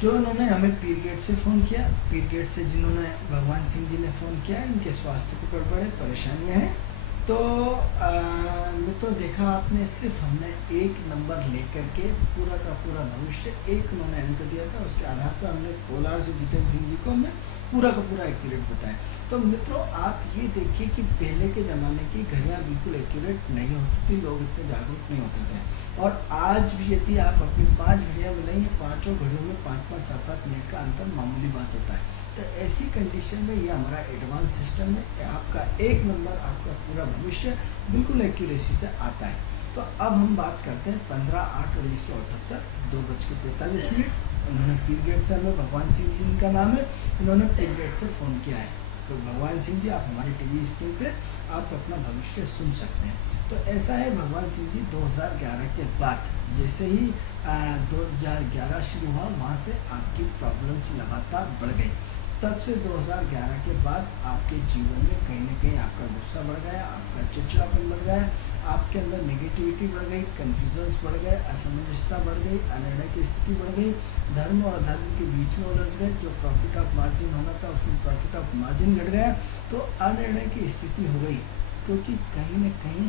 जो उन्होंने हमें पीरगेट से फ़ोन किया, पीरगेट से जिन्होंने भगवान सिंह जी ने फ़ोन किया, इनके स्वास्थ्य को गड़बड़ है, परेशानियाँ हैं। तो मित्रों देखा आपने, सिर्फ हमने एक नंबर लेकर के पूरा का पूरा भविष्य एक उन्होंने अंक दिया था, उसके आधार पर हमने कोलार से जितेंद्र सिंह जी को हमने पूरा का पूरा एक्यूरेट बताया। तो मित्रों आप ये देखिए कि पहले के ज़माने की घड़ियाँ बिल्कुल एक्यूरेट नहीं होती थी, लोग इतने जागरूक नहीं होते थे। और आज भी यदि आप अपनी 5 घड़ियाँ मिलाएंगे, पाँचों घड़ियों में 5-5, 7-7 मिनट का अंतर मामूली बात होता है। तो ऐसी कंडीशन में ये हमारा एडवांस सिस्टम है, आपका एक नंबर आपका पूरा भविष्य बिल्कुल एक्यूरेसी से आता है। तो अब हम बात करते हैं 15/8/1978 2:45। उन्होंने पीरगेट से, हमें भगवान सिंह जी इनका नाम है, इन्होंने पीरगेट से फ़ोन किया है। तो भगवान सिंह जी आप हमारे टीवी स्क्रीन पे आप अपना भविष्य सुन सकते हैं। तो ऐसा है भगवान सिंह जी 2011 के बाद, जैसे ही 2011 शुरू हुआ वहाँ से आपकी प्रॉब्लम्स लगातार बढ़ गई। तब से 2011 के बाद आपके जीवन में कहीं ना कहीं आपका गुस्सा बढ़ गया, आपका चिड़चिड़ापन बढ़ गया, आपके अंदर नेगेटिविटी बढ़ गई, कन्फ्यूजन्स बढ़ गए, असमंजसता बढ़ गई, अनिर्णय की स्थिति बढ़ गई, धर्म और अधर्म के बीच में उलझ गए, जो प्रॉफिट ऑफ मार्जिन होना था उसमें प्रॉफिट ऑफ मार्जिन घट गया, तो अनिर्णय की स्थिति हो गई। क्योंकि कहीं न कहीं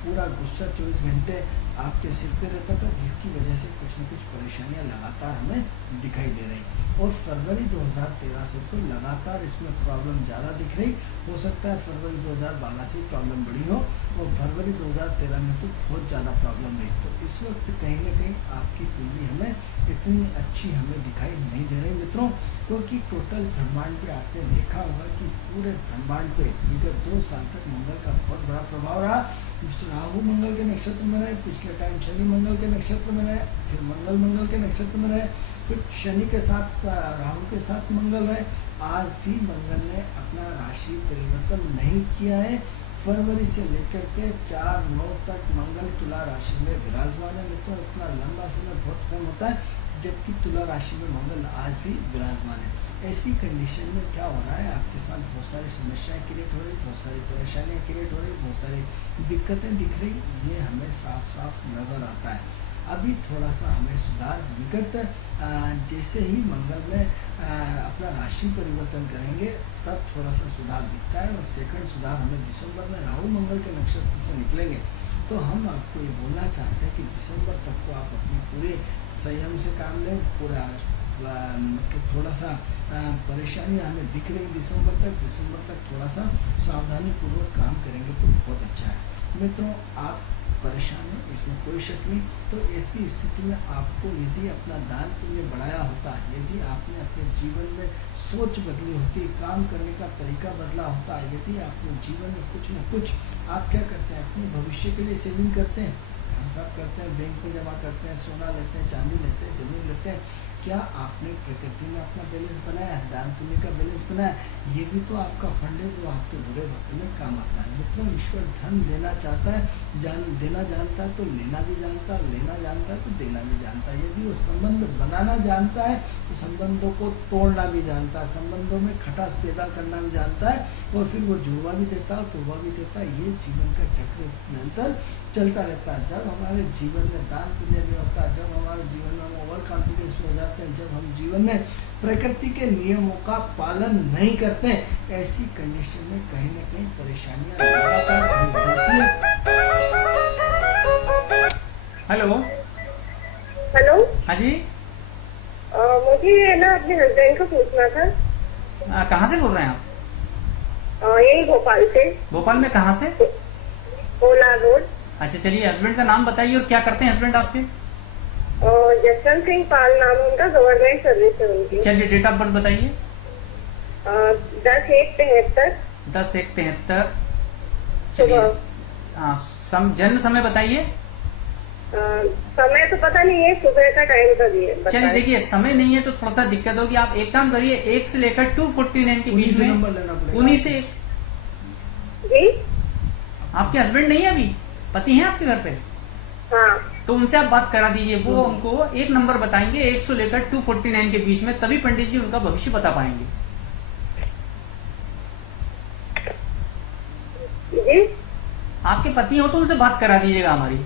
पूरा गुस्सा 24 घंटे आपके सिर पे रहता था, जिसकी वजह से कुछ न कुछ परेशानियां लगातार हमें दिखाई दे रही। और फरवरी 2013 से तो लगातार इसमें प्रॉब्लम ज़्यादा दिख रही। हो सकता है फरवरी 2012 से प्रॉब्लम बढ़ी हो, और फरवरी 2013 में तो बहुत ज़्यादा प्रॉब्लम रही। तो इस वक्त कहीं न कहीं आपकी कुंडली हमें इतनी अच्छी हमें दिखाई नहीं दे रही मित्रों, क्योंकि टोटल ब्रह्मांड पे आपने देखा होगा कि पूरे ब्रह्मांड पे विगत 2 साल तक मंगल का बहुत बड़ा प्रभाव रहा। राहु मंगल के नक्षत्र में रहे, पिछले टाइम शनि मंगल के नक्षत्र में रहे, फिर मंगल के नक्षत्र में रहे, फिर शनि के साथ राहु के साथ मंगल रहे। आज भी मंगल ने अपना राशि परिवर्तन नहीं किया है। फरवरी से लेकर के 4/9 तक मंगल तुला राशि में विराजमान है मित्रों। इतना लंबा समय बहुत कम होता है, जबकि तुला राशि में मंगल आज भी विराजमान है। ऐसी कंडीशन में क्या हो रहा है, आपके साथ बहुत सारी समस्याएं क्रिएट हो रही, बहुत सारी परेशानियां क्रिएट हो रही, बहुत सारी दिक्कतें दिख रही, ये हमें साफ साफ नज़र आता है। अभी थोड़ा सा हमें सुधार, विगत जैसे ही मंगल में अपना राशि परिवर्तन करेंगे तब थोड़ा सा सुधार दिखता है। और सेकंड सुधार हमें दिसंबर में राहु मंगल के नक्षत्र से निकलेंगे। तो हम आपको ये बोलना चाहते हैं कि दिसंबर तक तो आप अपनी पूरे संयम से काम लें। पूरा मतलब थोड़ा सा परेशानियाँ हमें दिख रही दिसंबर तक थोड़ा सा सावधानी पूर्वक काम करेंगे तो बहुत अच्छा है मित्रों। आप परेशान है, इसमें कोई शक नहीं। तो ऐसी स्थिति में आपको यदि अपना दान पुण्य बढ़ाया होता, यदि आपने अपने जीवन में सोच बदली होती, काम करने का तरीका बदला होता, यदि आपने जीवन में कुछ न कुछ आप क्या करते हैं, अपने भविष्य के लिए सेविंग करते हैं, सब करते हैं, बैंक में जमा करते हैं, सोना लेते हैं, चांदी लेते हैं, जमीन लेते हैं, क्या आपने प्रकृति में अपना बैलेंस बनाया, दान पुण्य का बैलेंस बनाया? ये भी तो आपका फंड है जो आपके बुरे वक्त में काम आता है मित्रों। ईश्वर धन देना चाहता है, देना जानता है तो लेना भी जानता है, लेना जानता है तो देना भी जानता है। यदि वो संबंध बनाना जानता है तो संबंधों को तोड़ना भी जानता है, संबंधों में खटास पैदा करना भी जानता है, और फिर वो जुड़वा भी देता है, तोड़वा भी देता है। ये जीवन का चक्र निरंतर चलता रहता है। जब हमारे जीवन में दान पुण्य नहीं होता, जब हमारे जीवन में हम ओवर कॉन्फिडेंस हो जाते हैं, जब हम जीवन में प्रकृति के नियमों का पालन नहीं करते, ऐसी कंडीशन में कहीं न कहीं परेशानियां लगातार होती है। हेलो हेलो, हाँ जी, मुझे ना अपने हस्बैंड को पूछना था। कहाँ से बोल रहे हैं आप? यही भोपाल से। भोपाल में कहाँ से? कोलार रोड। अच्छा चलिए, हस्बैंड का नाम बताइए और क्या करते हैं हस्बैंड आपके? जसवंत सिंह पाल नाम है उनका, गवर्नमेंट सर्विस है उनकी। चलिए डेट ऑफ बर्थ बताइए। 10/1/73। 10/1/73। चलिए जन्म समय बताइए। समय तो पता नहीं है, सुबह का टाइम का भी है। चलिए देखिए, समय नहीं है तो थोड़ा सा दिक्कत होगी। आप एक काम करिए, 1 से लेकर 249 के बीच में, उन्हीं से। जी, आपके हस्बैंड नहीं है अभी, पति हैं आपके घर पे? हाँ। तो उनसे आप बात करा दीजिए, वो हमको एक नंबर बताएंगे 1 से लेकर 249 के बीच में, तभी पंडित जी उनका भविष्य बता पाएंगे। जी, आपके पति हो तो उनसे बात करा दीजिएगा हमारी।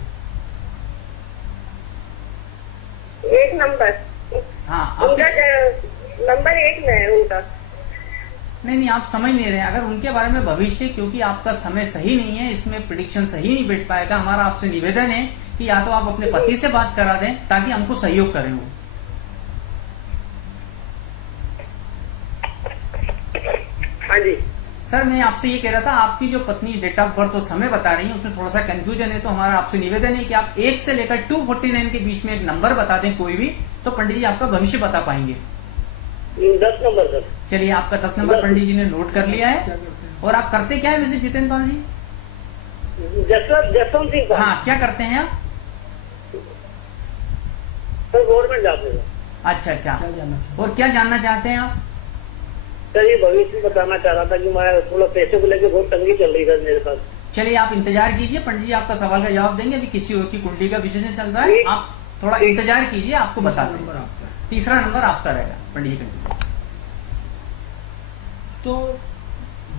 एक नंबर। हाँ, नंबर 1 में है उनका। नहीं, आप समझ नहीं रहे हैं। अगर उनके बारे में भविष्य, क्योंकि आपका समय सही नहीं है, इसमें प्रिडिक्शन सही नहीं बैठ पाएगा। हमारा आपसे निवेदन है कि या तो आप अपने पति से बात करा दें ताकि हमको सहयोग करें वो। हाँ जी सर, मैं आपसे ये कह रहा था, आपकी जो पत्नी डेट ऑफ बर्थ और समय बता रही है उसमें थोड़ा सा कंफ्यूजन है, तो हमारा आपसे निवेदन है कि आप 1 से लेकर 249 के बीच में एक नंबर बता दें कोई भी, तो पंडित जी आपका भविष्य बता पाएंगे। 10 नंबर सर। चलिए, आपका 10 नंबर पंडित जी ने नोट कर लिया है। क्या करते हैं? और आप करते क्या है वैसे जितेंद्र पाल जी? जसवंत सिंह पाल। हाँ, क्या करते हैं आप? सर गवर्नमेंट जॉब है। अच्छा, क्या जानना चाहिए? और क्या जानना चाहते हैं आप? सर ये भविष्य बताना चाह रहा था कि मैं थोड़ा पैसे को लेकर बहुत तंगी चल रही है मेरे पास। चलिए, आप इंतजार कीजिए, पंडित जी आपका सवाल का जवाब देंगे। अभी किसी और की कुंडली का विशेषण चल रहा है, आप थोड़ा इंतजार कीजिए, आपको बता तीसरा दें। नंबर आपका है। तीसरा नंबर आपका रहेगा पंडित जी। कंटिन्यू। तो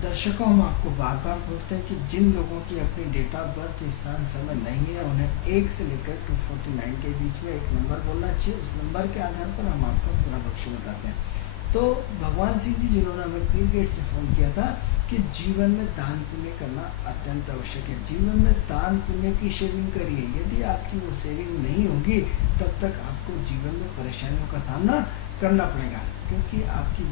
दर्शकों, हम आपको बार बार बोलते हैं कि जिन लोगों की अपनी डेट ऑफ बर्थ स्थान समय नहीं है, उन्हें 1 से लेकर 249 के बीच में एक नंबर बोलना चाहिए। उस नंबर के आधार पर हम आपको पूरा भविष्य बताते हैं। तो भगवान सिंह जी, जिन्होंने हमें पीर गेट से फोन किया था कि जीवन में दान पुण्य करना अत्यंत आवश्यक है, जीवन में दान पुण्य की शेविंग करिए। यदि आपकी वो सेविंग नहीं होगी तब तक आपको जीवन में परेशानियों का सामना करना पड़ेगा, क्योंकि आपकी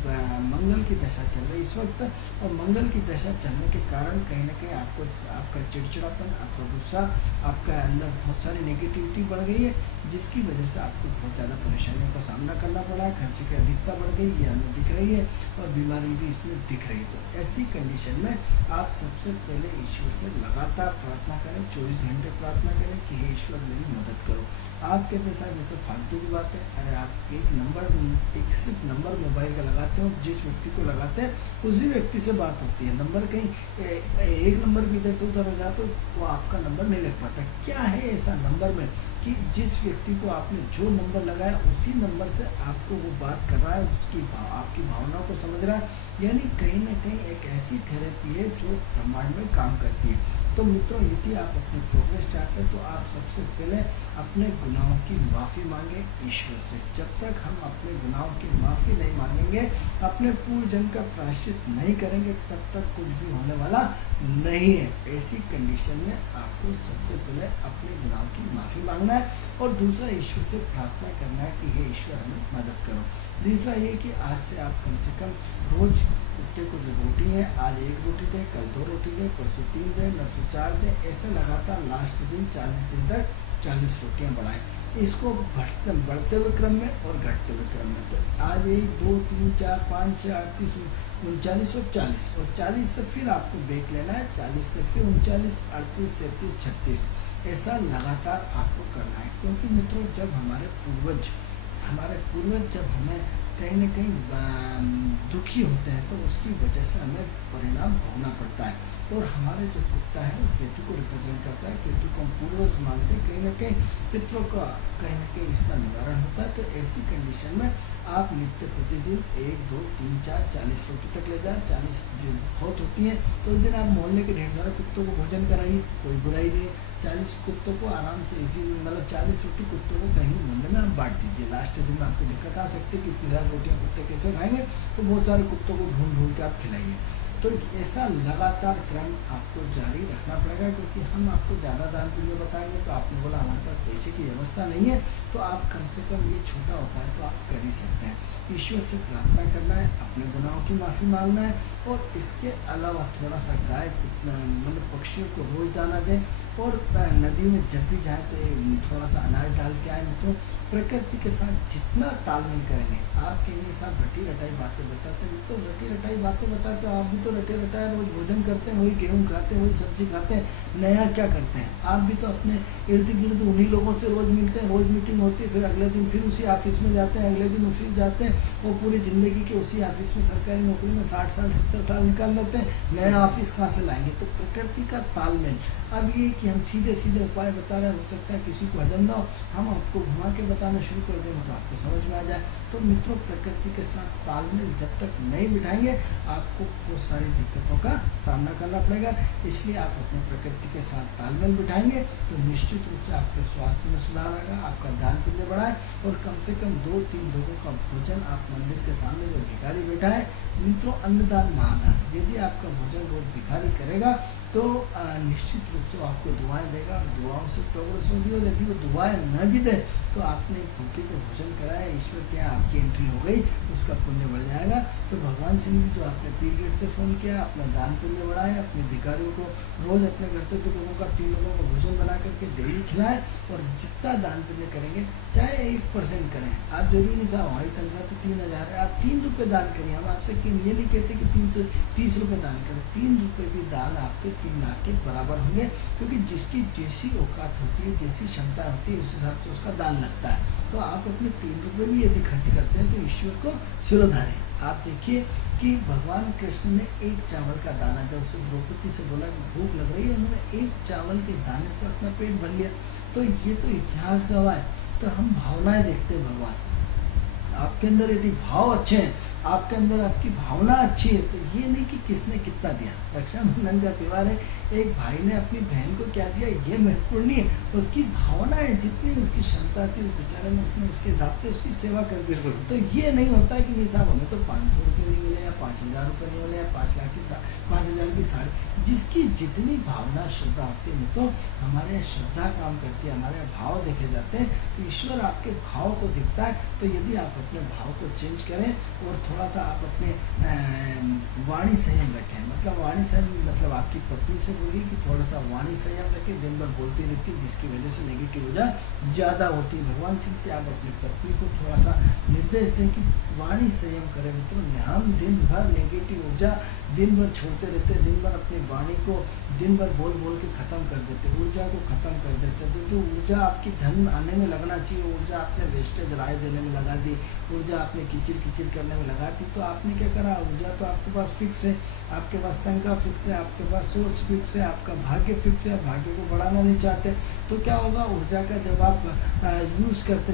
मंगल की दशा चल रही है इस वक्त, और मंगल की दशा चलने के कारण कहीं ना कहीं आपको आपका चिड़चिड़ापन, आपका गुस्सा, आपका अंदर बहुत सारी नेगेटिविटी बढ़ गई है, जिसकी वजह से आपको बहुत ज़्यादा परेशानियों का सामना करना पड़ा है। खर्चे की अधिकता बढ़ गई, ये हमें दिख रही है, और बीमारी भी इसमें दिख रही है। तो ऐसी कंडीशन में आप सबसे पहले ईश्वर से लगातार प्रार्थना करें, 24 घंटे प्रार्थना करें कि हे ईश्वर मेरी मदद करो। आप कहते साहब जैसे फालतू की बात है, अरे आप एक सिर्फ नंबर मोबाइल का लगाते हो, जिस व्यक्ति को लगाते हैं उसी व्यक्ति से बात होती है। नंबर कहीं एक नंबर भी इधर से उधर हो जाए तो वो आपका नंबर नहीं लग पाता। क्या है ऐसा नंबर में कि जिस व्यक्ति को आपने जो नंबर लगाया उसी नंबर से आपको वो बात कर रहा है, उसकी आपकी भावनाओं को समझ रहा है, यानी कहीं ना कहीं एक ऐसी थेरेपी है जो ब्रह्मांड में काम करती है। तो मित्रों, यदि आप अपनी प्रोग्रेस चाहते हैं तो आप सबसे पहले अपने गुनाहों की माफ़ी मांगे ईश्वर से। जब तक हम अपने गुनाहों की माफ़ी नहीं मांगेंगे, अपने पूर्व जन्म का प्रायश्चित नहीं करेंगे, तब तक कुछ भी होने वाला नहीं है। ऐसी कंडीशन में आपको सबसे पहले अपने गुनाहों की माफ़ी मांगना है, और दूसरा ईश्वर से प्रार्थना करना है कि हे ईश्वर हमें मदद करो। तीसरा ये कि आज से आप कम से कम रोज कुत्ते को जो रोटी है, आज 1 रोटी दें, कल 2 रोटी दें, परसों 3 दें, नरसों 4 दें, ऐसे लगातार लास्ट दिन 40 दिन तक 40 रोटियां बढ़ाएं। इसको बढ़ते हुए क्रम में और घटते हुए क्रम में। तो आज 1 2 3 4 5 6 8 30 39 और 40, और 40 से फिर आपको ब्रेक लेना है, 40 से फिर 39 38 37 36, ऐसा लगातार आपको करना है। क्योंकि मित्रों, जब हमारे पूर्वज जब हमें कहीं ना कहीं दुखी होते हैं तो उसकी वजह से हमें परिणाम भोगना पड़ता है। और हमारे जो कुत्ता है वो केतु को रिप्रेजेंट करता है, केतु को हम पूर्वज मानते हैं, कहीं ना कहीं पितरों का कहीं ना कहीं इसका निवारण होता है। तो ऐसी कंडीशन में आप नित्य प्रतिदिन 1 2 3 4 40 रोटी तक ले जाए। 40 बहुत होती है तो उस दिन आप मोहल्ले के ढेर सारे कुत्तों को भोजन कराइए, कोई बुराई नहीं है। 40 कुत्तों को आराम से इसी मतलब 40 रोटी कुत्तों को कहीं मोहल्ले में आप बांट दीजिए। लास्ट दिन में आपको दिक्कत आ सकती है कि इतनी सारी रोटियाँ कुत्ते कैसे खाएंगे, तो बहुत सारे कुत्तों को ढूंढ के आप खिलाइए। तो ऐसा लगातार क्रम आपको जारी रखना पड़ेगा, क्योंकि हम आपको ज़्यादा दान पुण्य बताएंगे तो आपने बोला हमारे पास पैसे की व्यवस्था नहीं है, तो आप कम से कम ये छोटा उपाय तो आप कर ही सकते हैं। ईश्वर से प्रार्थना करना है, अपने गुनाहों की माफ़ी मांगना है, और इसके अलावा थोड़ा सा गाय मतलब पक्षियों को रोज दाना दें, और नदी में जब भी जाए तो थोड़ा सा अनाज डाल के आए। तो प्रकृति के साथ जितना तालमेल करेंगे, आप कहेंगे साहब रटी रटाई बातें बताते हैं, तो रटी रटाई बातें बताते हो, आप भी तो रटे रटाए रोज भोजन करते हैं, वही गेहूँ खाते हैं, वही सब्जी खाते हैं, नया क्या करते हैं? आप भी तो अपने इर्द गिर्द उन्हीं लोगों से रोज मिलते हैं, रोज मीटिंग होती है, फिर अगले दिन फिर उसी ऑफिस में जाते हैं, अगले दिन ऑफिस जाते हैं, वो पूरी ज़िंदगी के उसी ऑफिस में सरकारी नौकरी में 60 साल 70 साल निकाल लेते हैं, नया ऑफिस कहाँ से लाएंगे? तो प्रकृति का तालमेल। अब ये कि कि हम सीधे सीधे उपाय बता रहे हैं, हो सकता है किसी को हजम ना हो, हम आपको घुमा के बताना शुरू कर देंगे तो आपको समझ में आ जाए। तो मित्रों, प्रकृति के साथ तालमेल जब तक नहीं बिठाएंगे आपको बहुत सारी दिक्कतों का सामना करना पड़ेगा। इसलिए आप अपनी प्रकृति के साथ तालमेल बिठाएंगे तो निश्चित रूप से आपके स्वास्थ्य में सुधार आएगा, आपका दान पुण्य बढ़ाए और कम से कम 2-3 लोगों का भोजन आप मंदिर के सामने जो भिखारी बैठा है, मित्रों अन्नदान महादान, यदि आपका भोजन वो भिखारी करेगा तो निश्चित रूप से आपको दुआएं देगा, दुआओं से प्रोग्रेस होगी। और यदि वो दुआएं न भी दे तो आपने भूखे को भोजन कराया, ईश्वर के यहाँ आपकी एंट्री हो गई, उसका पुण्य बढ़ जाएगा। तो भगवान सिंह जी, जो आपने पीरियड से फ़ोन किया, अपना दान पुण्य बढ़ाए, अपने भिखारियों को रोज़ अपने घर से 2 लोगों का 3 लोगों को भोजन बना करके डेली खिलाएं और जितना दान पुण्य करेंगे, चाहे 1% करें, आप जरूरी नहीं साहब हमारी तनख्वाह तो 3000 है, आप 3 रुपये दान करिए। हम आपसे ये नहीं कहते कि 330 रुपये दान करें, 3 रुपये भी दान आपके 3 लाख के बराबर होंगे, क्योंकि जिसकी जैसी औकात होती है, जैसी क्षमता होती है, उस हिसाब से उसका दान लगता है। तो आप अपने 3 रुपये भी यदि खर्च करते हैं तो ईश्वर को सिरोधारें। आप देखिए कि भगवान कृष्ण ने 1 चावल का दाना, जब उसे द्रौपदी से बोला कि भूख लग रही है, उन्होंने 1 चावल के दाने से अपना पेट भर लिया। तो ये तो इतिहास गवाह है। तो हम भावनाएं देखते हैं भगवान, आपके अंदर यदि भाव अच्छे हैं, आपके अंदर आपकी भावना अच्छी है, तो ये नहीं कि किसने कितना दिया। रक्षाबंधन का त्यौहार है, एक भाई ने अपनी बहन को क्या दिया ये महत्वपूर्ण नहीं है, उसकी भावना है, जितनी उसकी क्षमता थी उस बेचारे ने उसने उसके हिसाब से उसकी सेवा कर दी। तो ये नहीं होता है कि नहीं साहब हमें तो 500 रुपये नहीं मिले या 5000 रुपये नहीं मिले या 5,00,000 की साड़ी, जिसकी जितनी भावना श्रद्धा होती है, तो हमारे यहाँ श्रद्धा काम करती है, हमारे यहाँ भाव देखे जाते हैं, तो ईश्वर आपके भाव को दिखता है। तो यदि आप अपने भाव को चेंज करें और थोड़ा सा आप अपने वाणी संयम रखें, मतलब वाणी संयम मतलब आपकी पत्नी से बोलिए कि थोड़ा सा वाणी संयम रखें, दिन भर बोलती रहती है जिसकी वजह से नेगेटिव ऊर्जा ज़्यादा होती है। भगवान सिंह से आप अपनी पत्नी को थोड़ा सा निर्देश दें कि वाणी संयम करें। मित्रों, हम दिन भर नेगेटिव ऊर्जा दिन भर छोड़ते रहते, दिन भर अपनी वाणी को दिन भर बोल बोल के ख़त्म कर देते, ऊर्जा को ख़त्म कर देते। तो जो ऊर्जा आपकी धन आने में लगना चाहिए, ऊर्जा आपने वेस्टेज राय देने में लगा दी, ऊर्जा आपने किचिर किचिर करने में लगा दी, तो आपने क्या करा, ऊर्जा तो आपके पास फिक्स है, आपके पास तनख्वाह फिक्स है, आपके पास सोर्स फिक्स है, आपका भाग्य फिक्स है, भाग्य को बढ़ाना नहीं चाहते, तो क्या होगा, ऊर्जा का जब आप यूज़ करते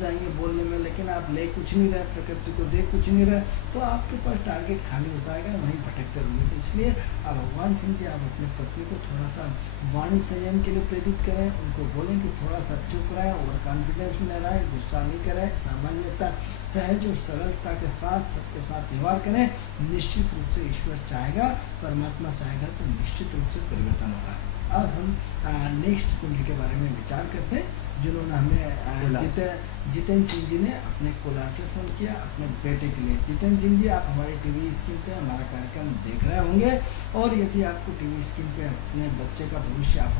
जाएंगे बोलने में, लेकिन आप ले कुछ नहीं रहे, प्रकृति को दे कुछ नहीं रहे, तो आपके पास टारगेट खाली हो जाएगा, वहीं भटकते रहेंगे। तो इसलिए अब भगवान सिंह जी, आप अपनी पत्नी को थोड़ा सा वाणी संयम के लिए प्रेरित करें, उनको बोलें कि थोड़ा सा चुप रहें, ओवर कॉन्फिडेंस में न रहें, गुस्सा नहीं करें, सामान्यता सहज और सरलता के साथ सबके साथ व्यवहार करें। निश्चित रूप से ईश्वर चाहेगा, परमात्मा चाहेगा तो निश्चित रूप से परिवर्तन होगा। अब हम नेक्स्ट कुंडली के बारे में विचार करते हैं, जिन्होंने हमें जितेंद्र सिंह जी ने अपने कोलार से फ़ोन किया अपने बेटे के लिए। जितेंद्र सिंह जी, आप हमारी टीवी स्क्रीन पे हमारा कार्यक्रम देख रहे होंगे, और यदि आपको टीवी स्क्रीन पे अपने बच्चे का भविष्य आप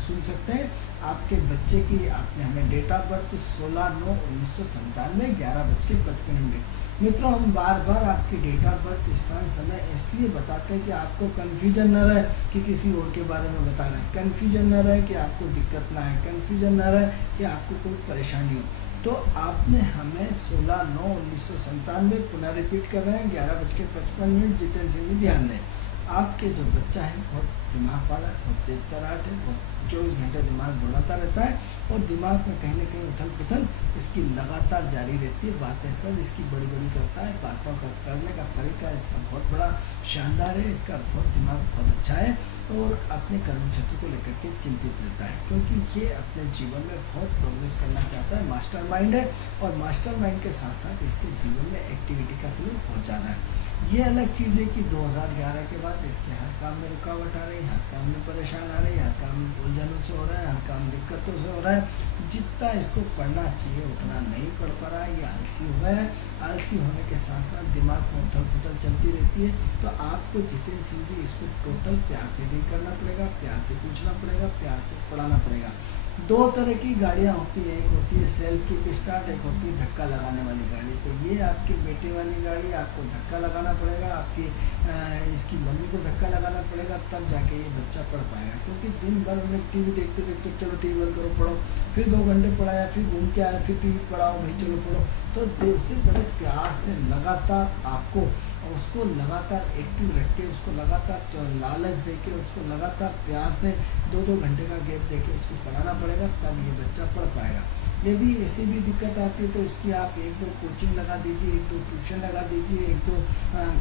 सुन सकते हैं। आपके बच्चे की आपने हमें डेट ऑफ बर्थ 16/9/1997 11:55। मित्रों, हम बार बार आपकी डेट ऑफ बर्थ, स्थान, समय इसलिए बताते हैं कि आपको कन्फ्यूजन न रहे कि किसी और के बारे में बता रहे हैं, कन्फ्यूजन न रहे कि आपको दिक्कत ना आए, कन्फ्यूजन न रहे कि आपको कोई परेशानी हो। तो आपने हमें 16/9/1997 पुनः रिपीट कर रहे हैं 11:55। जितेंद्र सिंह जी, ध्यान दें, आपके जो बच्चा है बहुत दिमाग वाला, बहुत तेज तराट है, बहुत 24 घंटे दिमाग दौड़ाता रहता है, और दिमाग में कहीं ना कहीं उथल पुथल इसकी लगातार जारी रहती है, बातें सब इसकी बड़ी बड़ी करता है, बातों का करने का तरीका इसका बहुत बड़ा शानदार है, इसका बहुत दिमाग बहुत अच्छा है, और अपने कर्म क्षेत्र को लेकर के चिंतित रहता है, क्योंकि ये अपने जीवन में बहुत प्रोग्रेस करना चाहता है, मास्टरमाइंड है, और मास्टरमाइंड के साथ साथ इसके जीवन में एक्टिविटी का फ्लो बहुत ज़्यादा है। ये अलग चीज़ है कि 2011 के बाद इसके हर काम में रुकावट आ रही है, हर काम में परेशान आ रही है, हर काम उलझनों से हो रहा है, हर काम दिक्कतों से हो रहा है, जितना इसको पढ़ना चाहिए उतना नहीं पढ़ पा रहा है, ये आलसी हो गया है। आलसी होने के साथ साथ दिमाग में उथल पुथल चलती रहती है। तो आपको जितेंद्र सिंह जी इसको टोटल प्यार से डील करना पड़ेगा, प्यार से पूछना पड़ेगा, प्यार से पढ़ाना पड़ेगा। 2 तरह की गाड़ियाँ होती है, एक होती है सेल्फ किक स्टार्ट, एक होती है धक्का लगाने वाली गाड़ी। तो ये आपके बेटे वाली गाड़ी, आपको धक्का लगाना पड़ेगा, आपकी इसकी मम्मी को धक्का लगाना पड़ेगा, तब जाके ये बच्चा पढ़ पाएगा। क्योंकि दिन भर उन्हें टीवी देखते देखते चलो टीवी बंद करो पढ़ो, फिर 2 घंटे पढ़ाया, फिर घूम के आया, फिर टीवी पढ़ाओ भाई चलो पढ़ो। तो देव से बड़े प्यार से लगातार आपको और उसको लगातार एक्टिव रख के, उसको लगातार लालच दे के, उसको लगातार प्यार से 2-2 घंटे का गैप दे के उसको पढ़ाना पड़ेगा, तब ये बच्चा पढ़ पाएगा। यदि ऐसी भी दिक्कत आती है तो इसकी आप 1-2 कोचिंग लगा दीजिए, 1-2 ट्यूशन लगा दीजिए, 1-2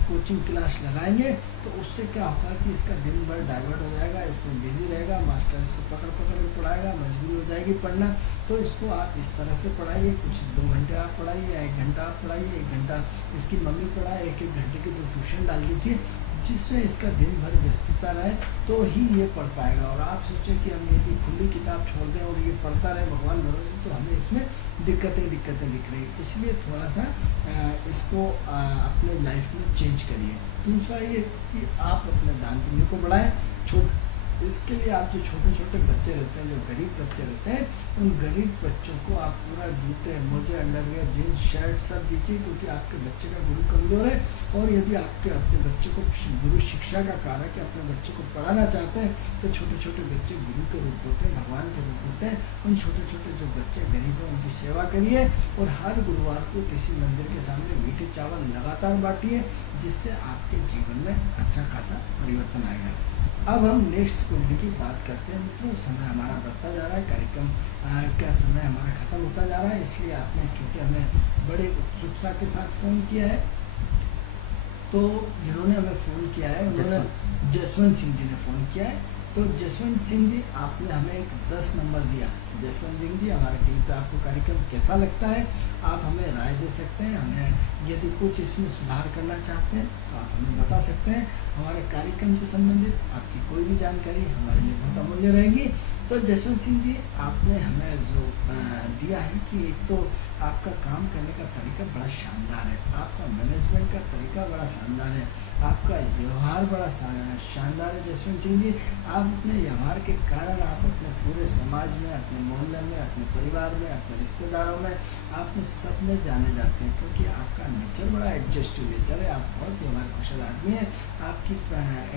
कोचिंग क्लास लगाएंगे तो उससे क्या होगा कि इसका दिन भर डाइवर्ट हो जाएगा, इसमें बिजी रहेगा, मास्टर इसको पकड़ के पढ़ाएगा, मजबूरी हो जाएगी पढ़ना। तो इसको आप इस तरह से पढ़ाइए, कुछ 2 घंटे आप पढ़ाइए या 1 घंटा आप पढ़ाइए, 1 घंटा इसकी मम्मी पढ़ाए, 1-1 घंटे की 2 ट्यूशन डाल दीजिए, जिससे इसका दिन भर व्यस्तता रहे तो ही ये पढ़ पाएगा। और आप सोचें कि हम यदि खुली किताब छोड़ दें और ये पढ़ता रहे भगवान भरोसे, तो हमें इसमें दिक्कतें दिख रही। इसलिए थोड़ा सा इसको अपने लाइफ में चेंज करिए। दूसरा ये कि आप अपने दान पुण्य को बढ़ाएं। इसके लिए आप जो छोटे छोटे बच्चे रहते हैं, जो गरीब बच्चे रहते हैं, उन गरीब बच्चों को आप पूरा जूते, मोजे, अंडरवियर, जीन्स, शर्ट सब दीजिए, क्योंकि आपके बच्चे का गुरु कमजोर है। और यदि आपके अपने बच्चों को गुरु शिक्षा का कार्य कि अपने बच्चों को पढ़ाना चाहते हैं, तो छोटे छोटे बच्चे गुरु के रूप होते हैं, भगवान के रूप होते हैं। उन छोटे छोटे जो बच्चे गरीब हैं उनकी सेवा करिए और हर गुरुवार को किसी मंदिर के सामने मीठे चावल लगातार बांटिए, जिससे आपके जीवन में अच्छा खासा परिवर्तन आएगा। अब हम नेक्स्ट कुंडली की बात करते हैं। मित्रों, समय हमारा बढ़ता जा रहा है, कार्यक्रम का समय हमारा खत्म होता जा रहा है, इसलिए आपने क्योंकि हमें बड़े उत्सुकता के साथ फ़ोन किया है, तो जिन्होंने हमें फ़ोन किया है उन्होंने जसवंत सिंह जी ने फ़ोन किया है। तो जसवंत सिंह जी, आपने हमें एक 10 नंबर दिया। जसवंत सिंह जी, हमारे टीम पे आपको कार्यक्रम कैसा लगता है, आप हमें राय दे सकते हैं। हमें यदि कुछ इसमें सुधार करना चाहते हैं तो आप हमें बता सकते हैं। हमारे कार्यक्रम से संबंधित आपकी कोई भी जानकारी हमारे लिए बहुत अमूल्य रहेगी। तो जसवंत सिंह जी, आपने हमें जो दिया है कि एक तो आपका काम करने का तरीका बड़ा शानदार है, आपका मैनेजमेंट का तरीका बड़ा शानदार है, आपका व्यवहार बड़ा शानदार है। जसवंत सिंह जी, आप अपने व्यवहार के कारण आप अपने पूरे समाज में, अपने मोहल्ले में, अपने परिवार में, अपने रिश्तेदारों में, आप में सब में जाने जाते हैं, क्योंकि आपका नेचर बड़ा एडजस्टिव नेचर है। आप बहुत व्यवहार कुशल आदमी हैं, आपकी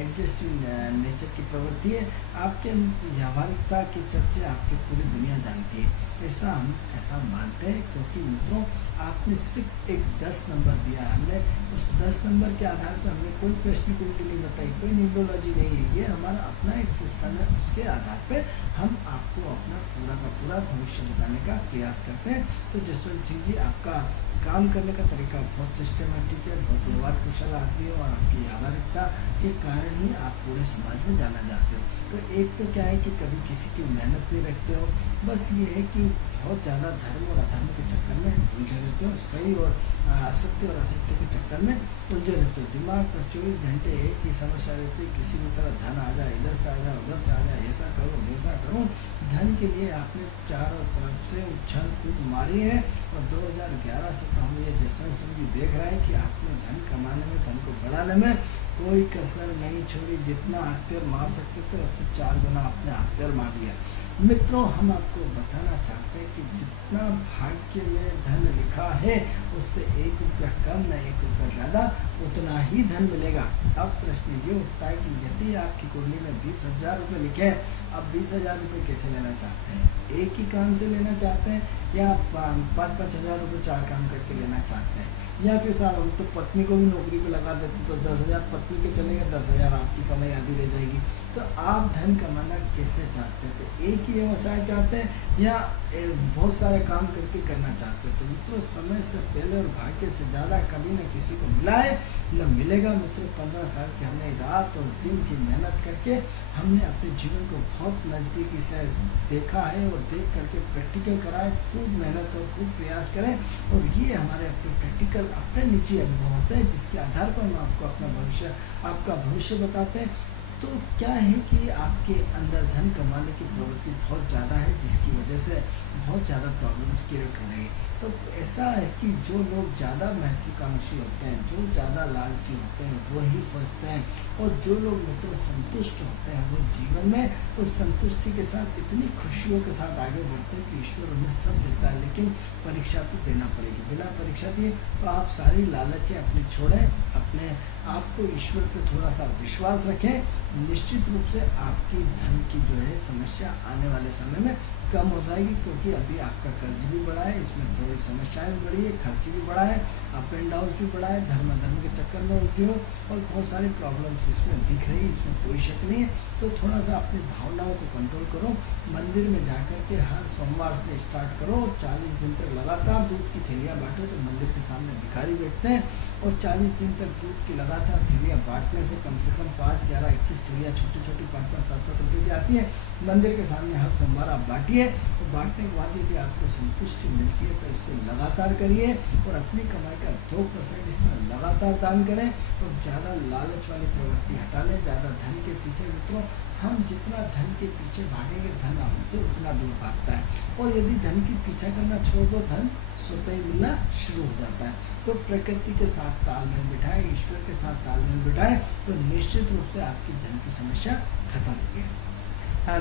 एडजस्टिव नेचर की प्रवृत्ति है, आपके व्यावहारिकता की चर्चा आपकी पूरी दुनिया जानती है। ऐसा हम ऐसा मानते हैं, क्योंकि मित्रों आपने सिर्फ एक 10 नंबर दिया है। हमने उस 10 नंबर के आधार पर हमने कोई प्रश्न कुंडली नहीं बताई, कोई न्यूमरोलॉजी नहीं है, ये हमारा अपना एक सिस्टम है। उसके आधार पे हम आपको अपना पूरा का पूरा भविष्य बताने का प्रयास करते हैं। तो जसवंत सिंह जी, आपका काम करने का तरीका बहुत सिस्टमेटिक है, बहुत व्यवहार कुशल आदमी है, और आपकी व्यावहारिकता के कारण ही आप पूरे समाज में जाना जाते हो। तो एक तो क्या है कि कभी किसी की मेहनत नहीं रखते हो, बस ये है कि बहुत ज़्यादा धर्म और अधर्म के चक्कर में उलझे रहते हो, सही और असत्य और असत्य के चक्कर में उलझे रहते हो। दिमाग पर 24 घंटे एक ही समस्या रहती है, किसी भी तरह धन आ जाए, इधर से आ जाए, उधर से आ जाए, ऐसा करूँ वैसा करूँ। धन के लिए आपने चारों तरफ से उछल कूद मारी है, और 2011 से तो हम ये जसवंत सिंह जी देख रहे हैं कि आपने धन कमाने में, धन को बढ़ाने में कोई कसर नहीं छोड़ी। जितना हाथ पैर मार सकते थे उससे 4 गुना आपने हाथ पैर मार लिया। मित्रों, हम आपको बताना चाहते हैं कि जितना भाग्य में धन लिखा है उससे 1 रुपया कम न 1 रुपया ज़्यादा उतना ही धन मिलेगा। अब प्रश्न ये उठता है कि यदि आपकी कुंडली में 20,000 रुपये लिखे हैं, अब 20,000 रुपये कैसे लेना चाहते हैं? एक ही काम से लेना चाहते हैं, या 5-5 हज़ार रुपये 4 काम करके लेना चाहते हैं, या फिर साहब हम तो पत्नी को भी नौकरी पे लगा देते तो 10,000 पत्नी के चलेंगे, 10,000 आपकी कमाई आधी रह जाएगी। तो आप धन कमाना कैसे चाहते थे? एक ही व्यवसाय चाहते हैं या बहुत सारे काम करके करना चाहते हैं? तो मित्रों, समय से पहले और भाग्य से ज़्यादा कभी न किसी को मिला है न मिलेगा। मित्रों, 15 साल की हमने रात और दिन की मेहनत करके हमने अपने जीवन को बहुत नज़दीकी से देखा है, और देख करके प्रैक्टिकल करा है। खूब मेहनत और खूब प्रयास करें, और ये हमारे अपने प्रैक्टिकल अपने निजी अनुभव होते हैं, जिसके आधार पर हम आपको अपना भविष्य, आपका भविष्य बताते हैं। तो क्या है कि आपके अंदर धन कमाने की प्रवृत्ति बहुत ज़्यादा है, जिसकी वजह से बहुत ज़्यादा प्रॉब्लम्स क्रिएट हो रही है। तो ऐसा है कि जो लोग ज़्यादा महत्वाकांक्षी होते हैं, जो ज़्यादा लालची होते हैं, वो ही फंसते हैं, और जो लोग मित्रों संतुष्ट होते हैं, वो जीवन में उस संतुष्टि के साथ इतनी खुशियों के साथ आगे बढ़ते हैं कि ईश्वर उन्हें सब देता है, लेकिन परीक्षा तो देना पड़ेगी। बिना परीक्षा दिए तो आप सारी लालचें अपनी छोड़ें, अपने आपको ईश्वर पे थोड़ा सा विश्वास रखें, निश्चित रूप से आपकी धन की जो है समस्या आने वाले समय में कम हो जाएगी, क्योंकि अभी आपका कर्ज भी बढ़ा है, इसमें थोड़ी समस्याएं भी बढ़ी है, खर्च भी बढ़ा है, अप एंड डाउन भी बढ़ा है, धर्म के चक्कर में उलझे हो और बहुत सारी प्रॉब्लम्स इसमें दिख रही है, इसमें कोई शक नहीं है। तो थोड़ा सा अपनी भावनाओं को कंट्रोल करो, मंदिर में जाकर के हर सोमवार से स्टार्ट करो, 40 दिन तक लगातार दूध की थैलियाँ बांटो। तो मंदिर के सामने भिखारी बैठते हैं और 40 दिन तक दूध की लगातार थैलियाँ बांटने से कम 5, 11, 21 थैलियाँ छोटी छोटी 5-5, 7-7 रुपये की आती है। मंदिर के सामने हर सोमवार आप बांटिए, तो बांटने के बाद यदि आपको संतुष्टि मिलती है तो इसको लगातार करिए और अपनी कमाई का 2% इसमें लगातार दान करें और ज़्यादा लालच वाली प्रवृत्ति हटा लें। ज़्यादा धन के पीछे मित्रों, हम जितना धन के पीछे भागेंगे धन हमसे उतना दूर भागता है, और यदि धन की पीछा करना छोड़ दो धन स्वतः ही मिलना शुरू हो जाता है। तो प्रकृति के साथ तालमेल बिठाएं, ईश्वर के साथ तालमेल बिठाएं, तो निश्चित रूप से आपकी धन की समस्या खत्म होगी।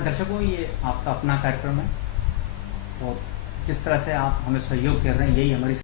दर्शकों, ये आपका अपना कार्यक्रम है और जिस तरह से आप हमें सहयोग कर रहे हैं, यही हमारी